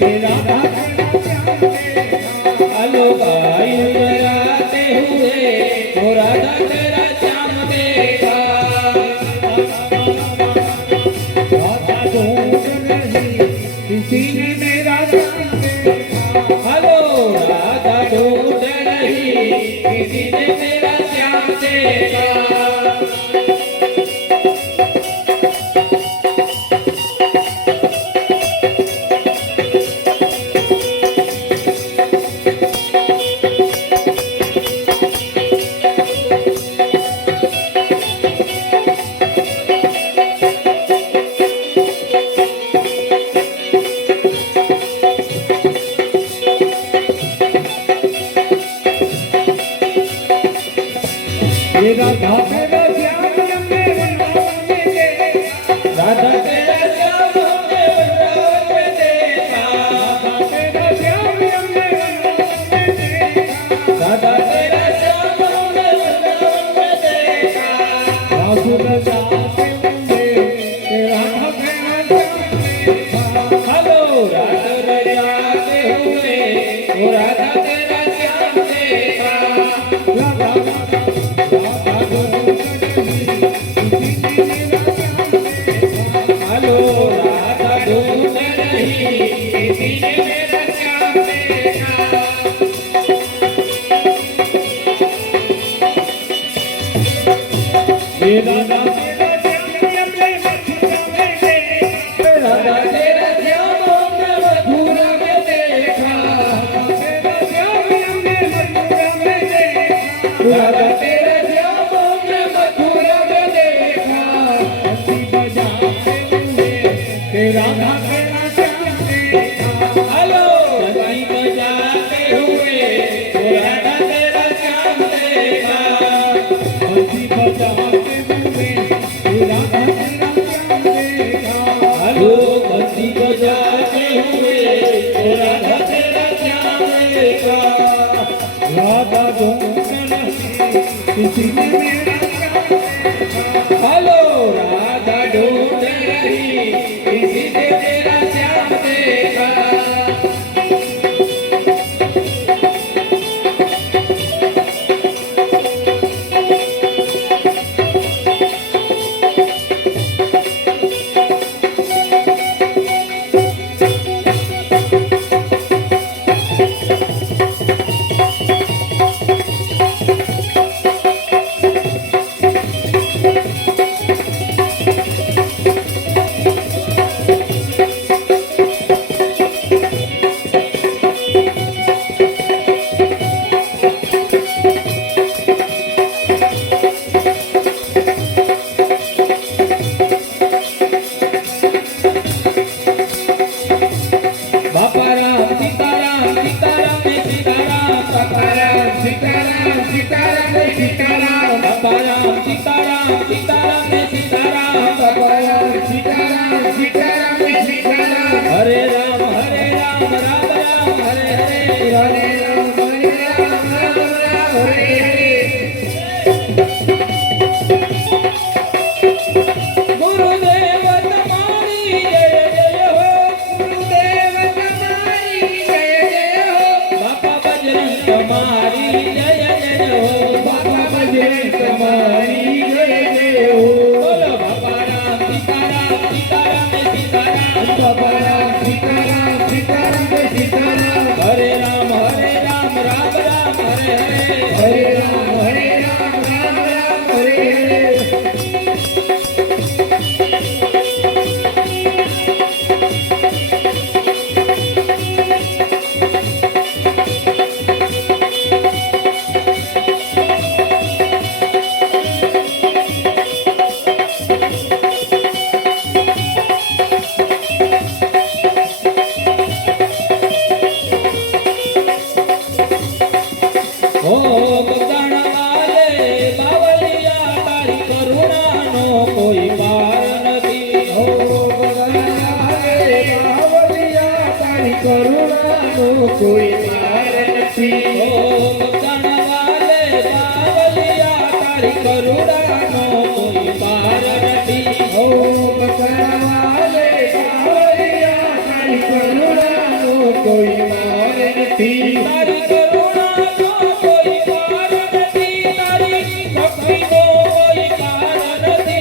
तेरा राधा श्याम देखा, हेलो गायु चराते हुए तो राधा तेरा श्याम देखा, राधा ढूंढ रही किसी ने मेरा श्याम देखा, हेलो राधा ढूंढ रही किसी ने मेरा श्याम देखा, ये राधा तेरा श्याम हमने वृंदावन में देखा, राधा तेरा श्याम हमने वृंदावन में देखा, तेरा श्याम हमने वृंदावन में देखा, राधा तेरा श्याम हमने वृंदावन में देखा, रासुर जाते हुए तेरा तेरा श्याम देखा, हेलो राधा रजाते हुए तो राधा तेरा श्याम देखा, राधा राधा ढूंढ रही किसी ने मेरा श्याम देखा, हेलो राधा ढूंढ रही किसी ने मेरा श्याम देखा, ये राधा तेरा श्याम हमने मथुरा में देखा, राधा तेरा श्याम हमने मथुरा में देखा, तेरा श्याम हमने मथुरा में देखा, राधा तेरा श्याम हमने मथुरा में देखा, बंसी बजाते हुए तेरा तेरा श्याम देखा, हेलो बंसी बजाते हुए तो राधा तेरा बजाते हुए राधा तेरा श्याम देखा हेलो बंसी बजाते हुए राधा तेरा श्याम देखा राधा ढूंढ रही किसी ने मेरा श्याम देखा हेलो राधा ढूंढ रही किसी ने तेरा श्याम देखा बापा राम सीताराम सीताराम में सीताराम बापा राम सीताराम सीताराम सीताराम बापा राम सीताराम सीताराम में सीताराम सीताराम सीताराम सीताराम हरे राम राम राम हरे हरे हरे राम राम राम हरे हरे गुरुदेव तुम्हारी जय जय हो गुरुदेव तुम्हारी जय जय हो बापा बजरंग तुम्हारी जय जय हो बाबा बजरंग तुम्हारी जय जय हो बोलो बापा राम सीताराम सीताराम में सीताराम बाबा राम सीताराम सीताराम सीताराम हरे राम राम राम हरे हरे हरे राम राम राम हरे हरे ओ बगान वाले बावलिया तारी करुणा नो कोई पार નથી हो बगारे बावलिया तारी करुणा नो कोई पार નથી ओ बगान वाले बावलिया तारी करुणा नो कोई पार નથી हो बगारे बावलिया तारी करुणा नो कोई पार નથી તારી કરુણા નો કોઈ પાર નથી તારી ભક્તિ નો કોઈ પાર નથી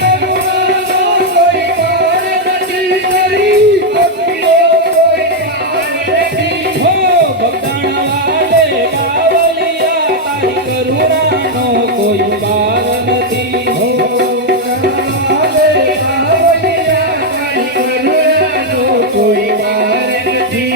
करुणा नो कोई पार નથી तारी भक्ति नो कोई पार નથી हो बगान वाले बावलिया तारी करुणा नो कोई पार નથી हो बगारे बावलिया तारी करुणा नो कोई पार નથી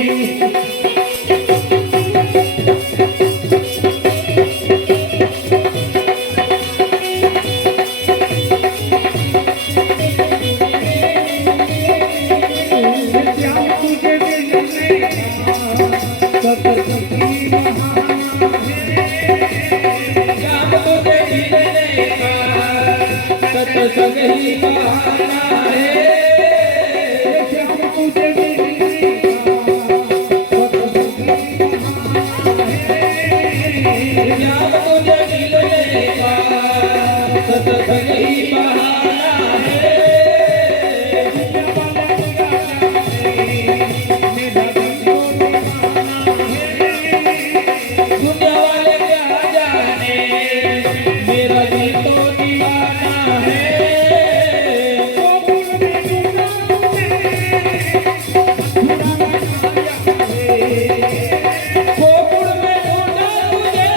श्याम तुझे मिलने सतसंगी महान है श्याम तुझे मिलने का सत्संग ही बहाना है श्याम तुझे मिलने सतसंगी महान है श्याम तुझे मिलने का सत्संग ही बहाना है दुनिया वाले क्या जाने मेरा दिल तो दीवाना है गोकुल में ढूंढा तुझे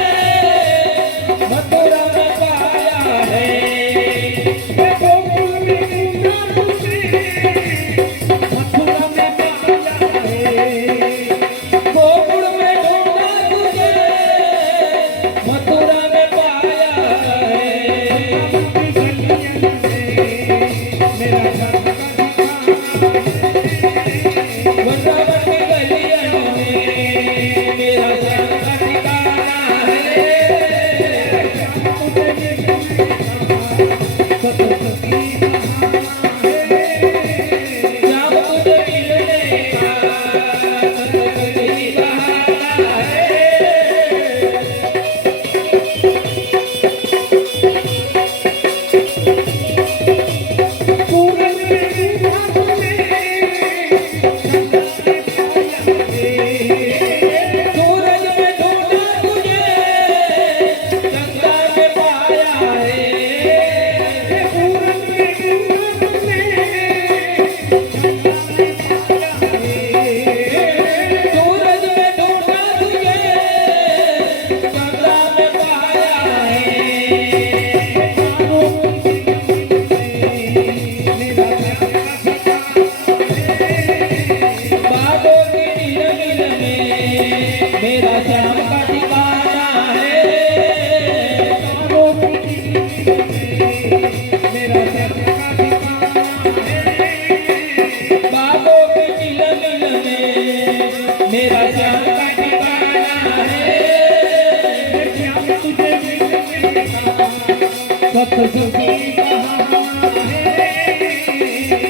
ससुरी बहाना है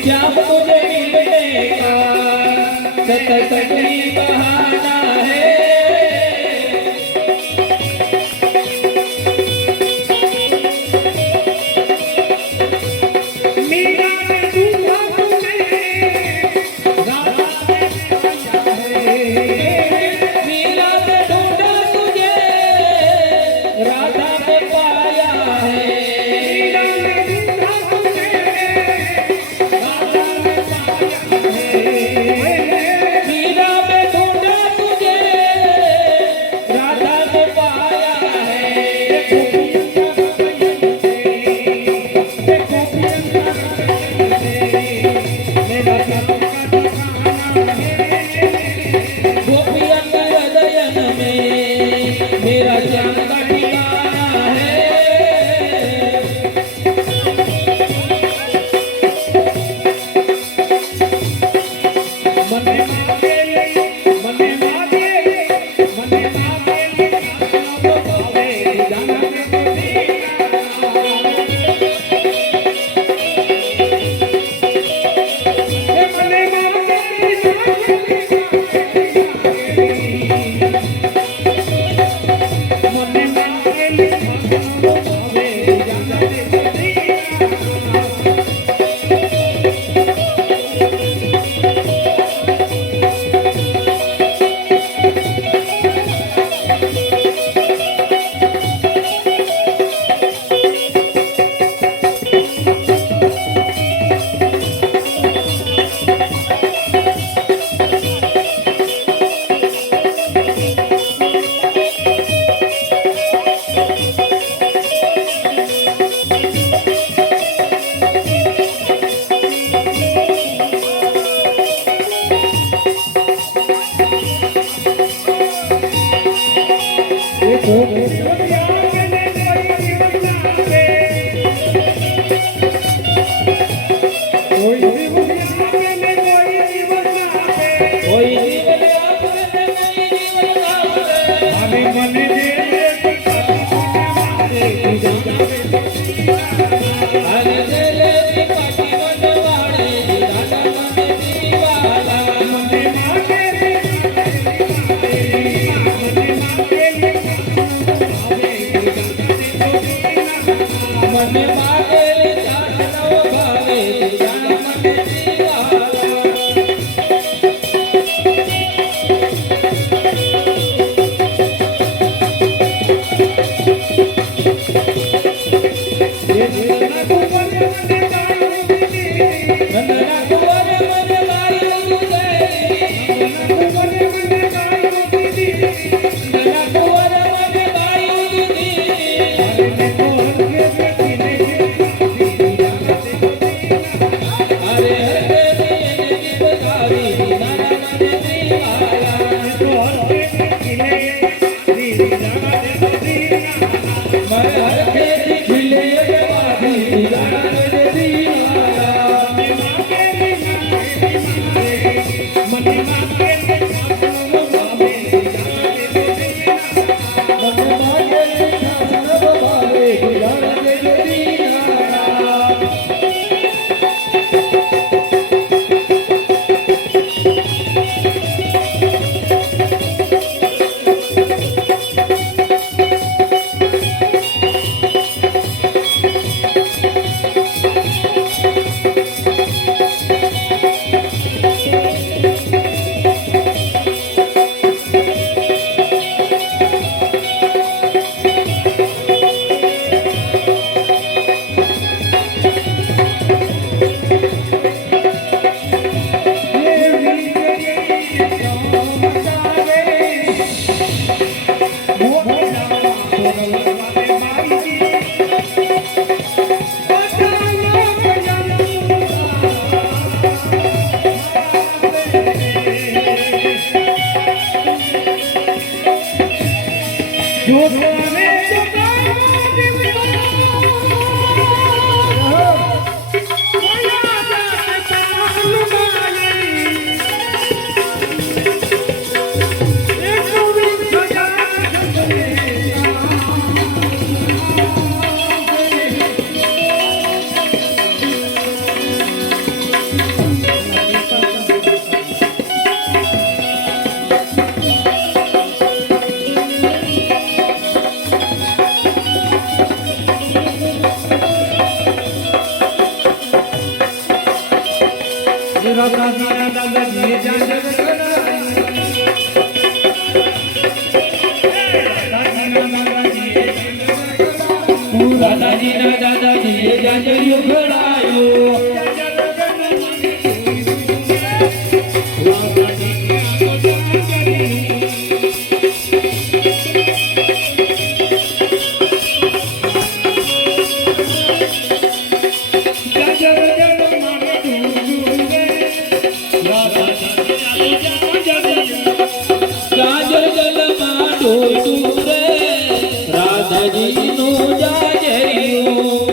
जब तुझे मिलने का सतसंगी बहाना है मीरा में दूंगा तुम्हें राधा में पाया है मीरा में ढूंढा तुझे राधा में पाया है मीरा में दूंगा तुम्हें राधा में पाया है मीरा में ढूंढा तुझे राधा में पाया है मेरा सबका ठिकाना है गोपियन हृदयन में मेरा जान का ठिकाना है मने मागे मने मागे मने मागे भावे जाना मने मागे मने मागे भावे जाना कोई जीवन आपने नहीं जीवन आपने अरे दिले की पाटी मनवाड़े दादा मन दीवाला मन मागे जान नव भावे जान मन दीवाला नंदना कुंवर मन गायो तुझे नंदना कुंवर मन गायो अरे हरे दिए जीवधारी दादा मन दीवाला मैं हर खेती खिले जवादी दादा मन दीवाला मन मागे शासन भावे दादा मन दीवाला દાદાજીના દાદાજીએ જ્યાં જગ કરાયું દાદાજીના દાદાજીએ જાજરિયો ઘડાયો જાજર જલમાં ડોલતું રે રાધાજીનું જાજરિયું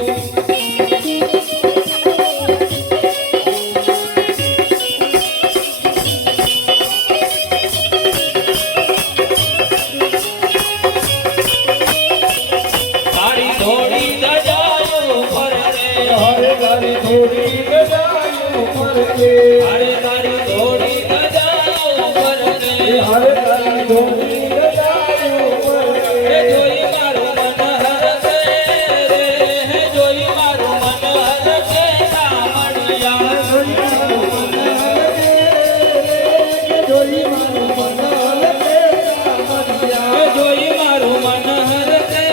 તારી થોડી દજાયો ફરતે હરે તારી થોડી ગજાયો ફરકે અરે તારી થોડી દજાયો ફરતે હરે તારી થોડી ગજાયો ફરકે હે જોઈ મારું મન હરસે રે હે જોઈ મારું મન હરસે રામણિયા જોઈ મારું મન હરકે જોઈ મારું મન હરકે હે જોઈ મારું મન હરસે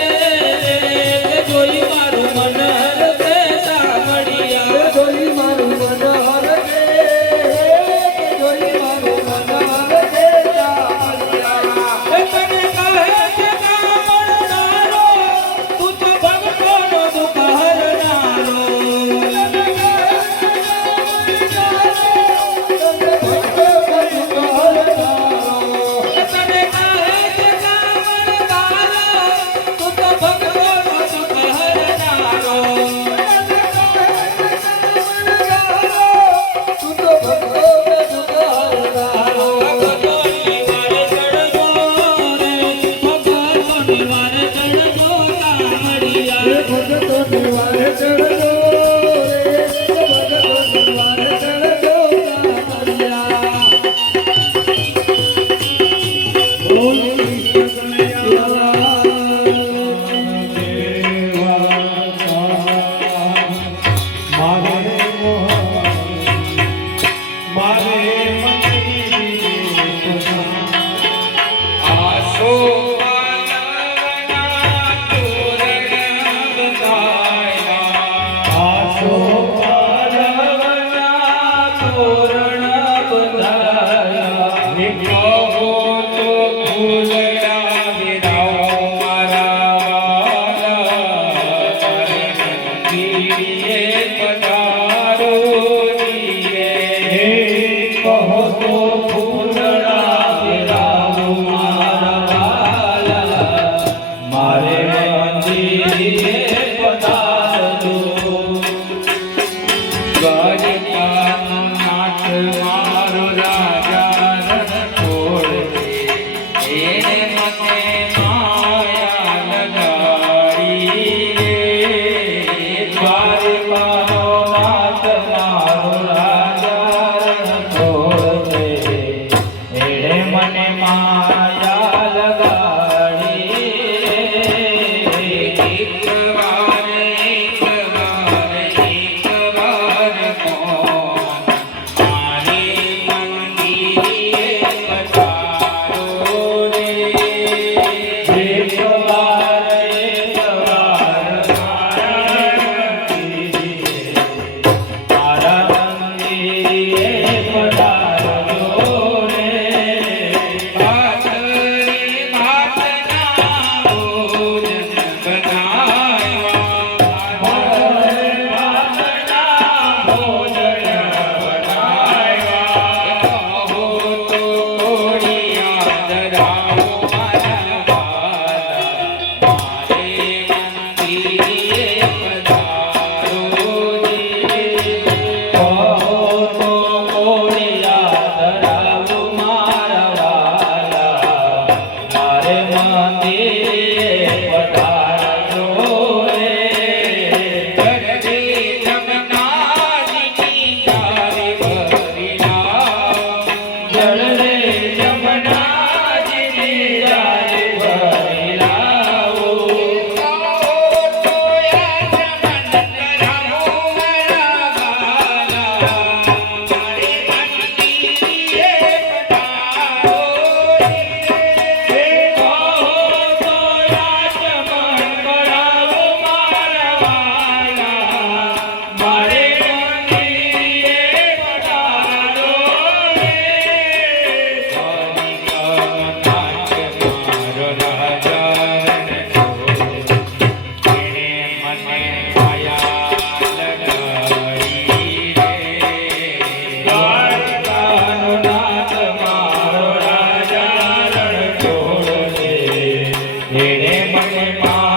હે જોઈ મારું મન હરસે રામણિયા જોઈ મારું મન હરકે જોઈ મારું મન હરકે મને મા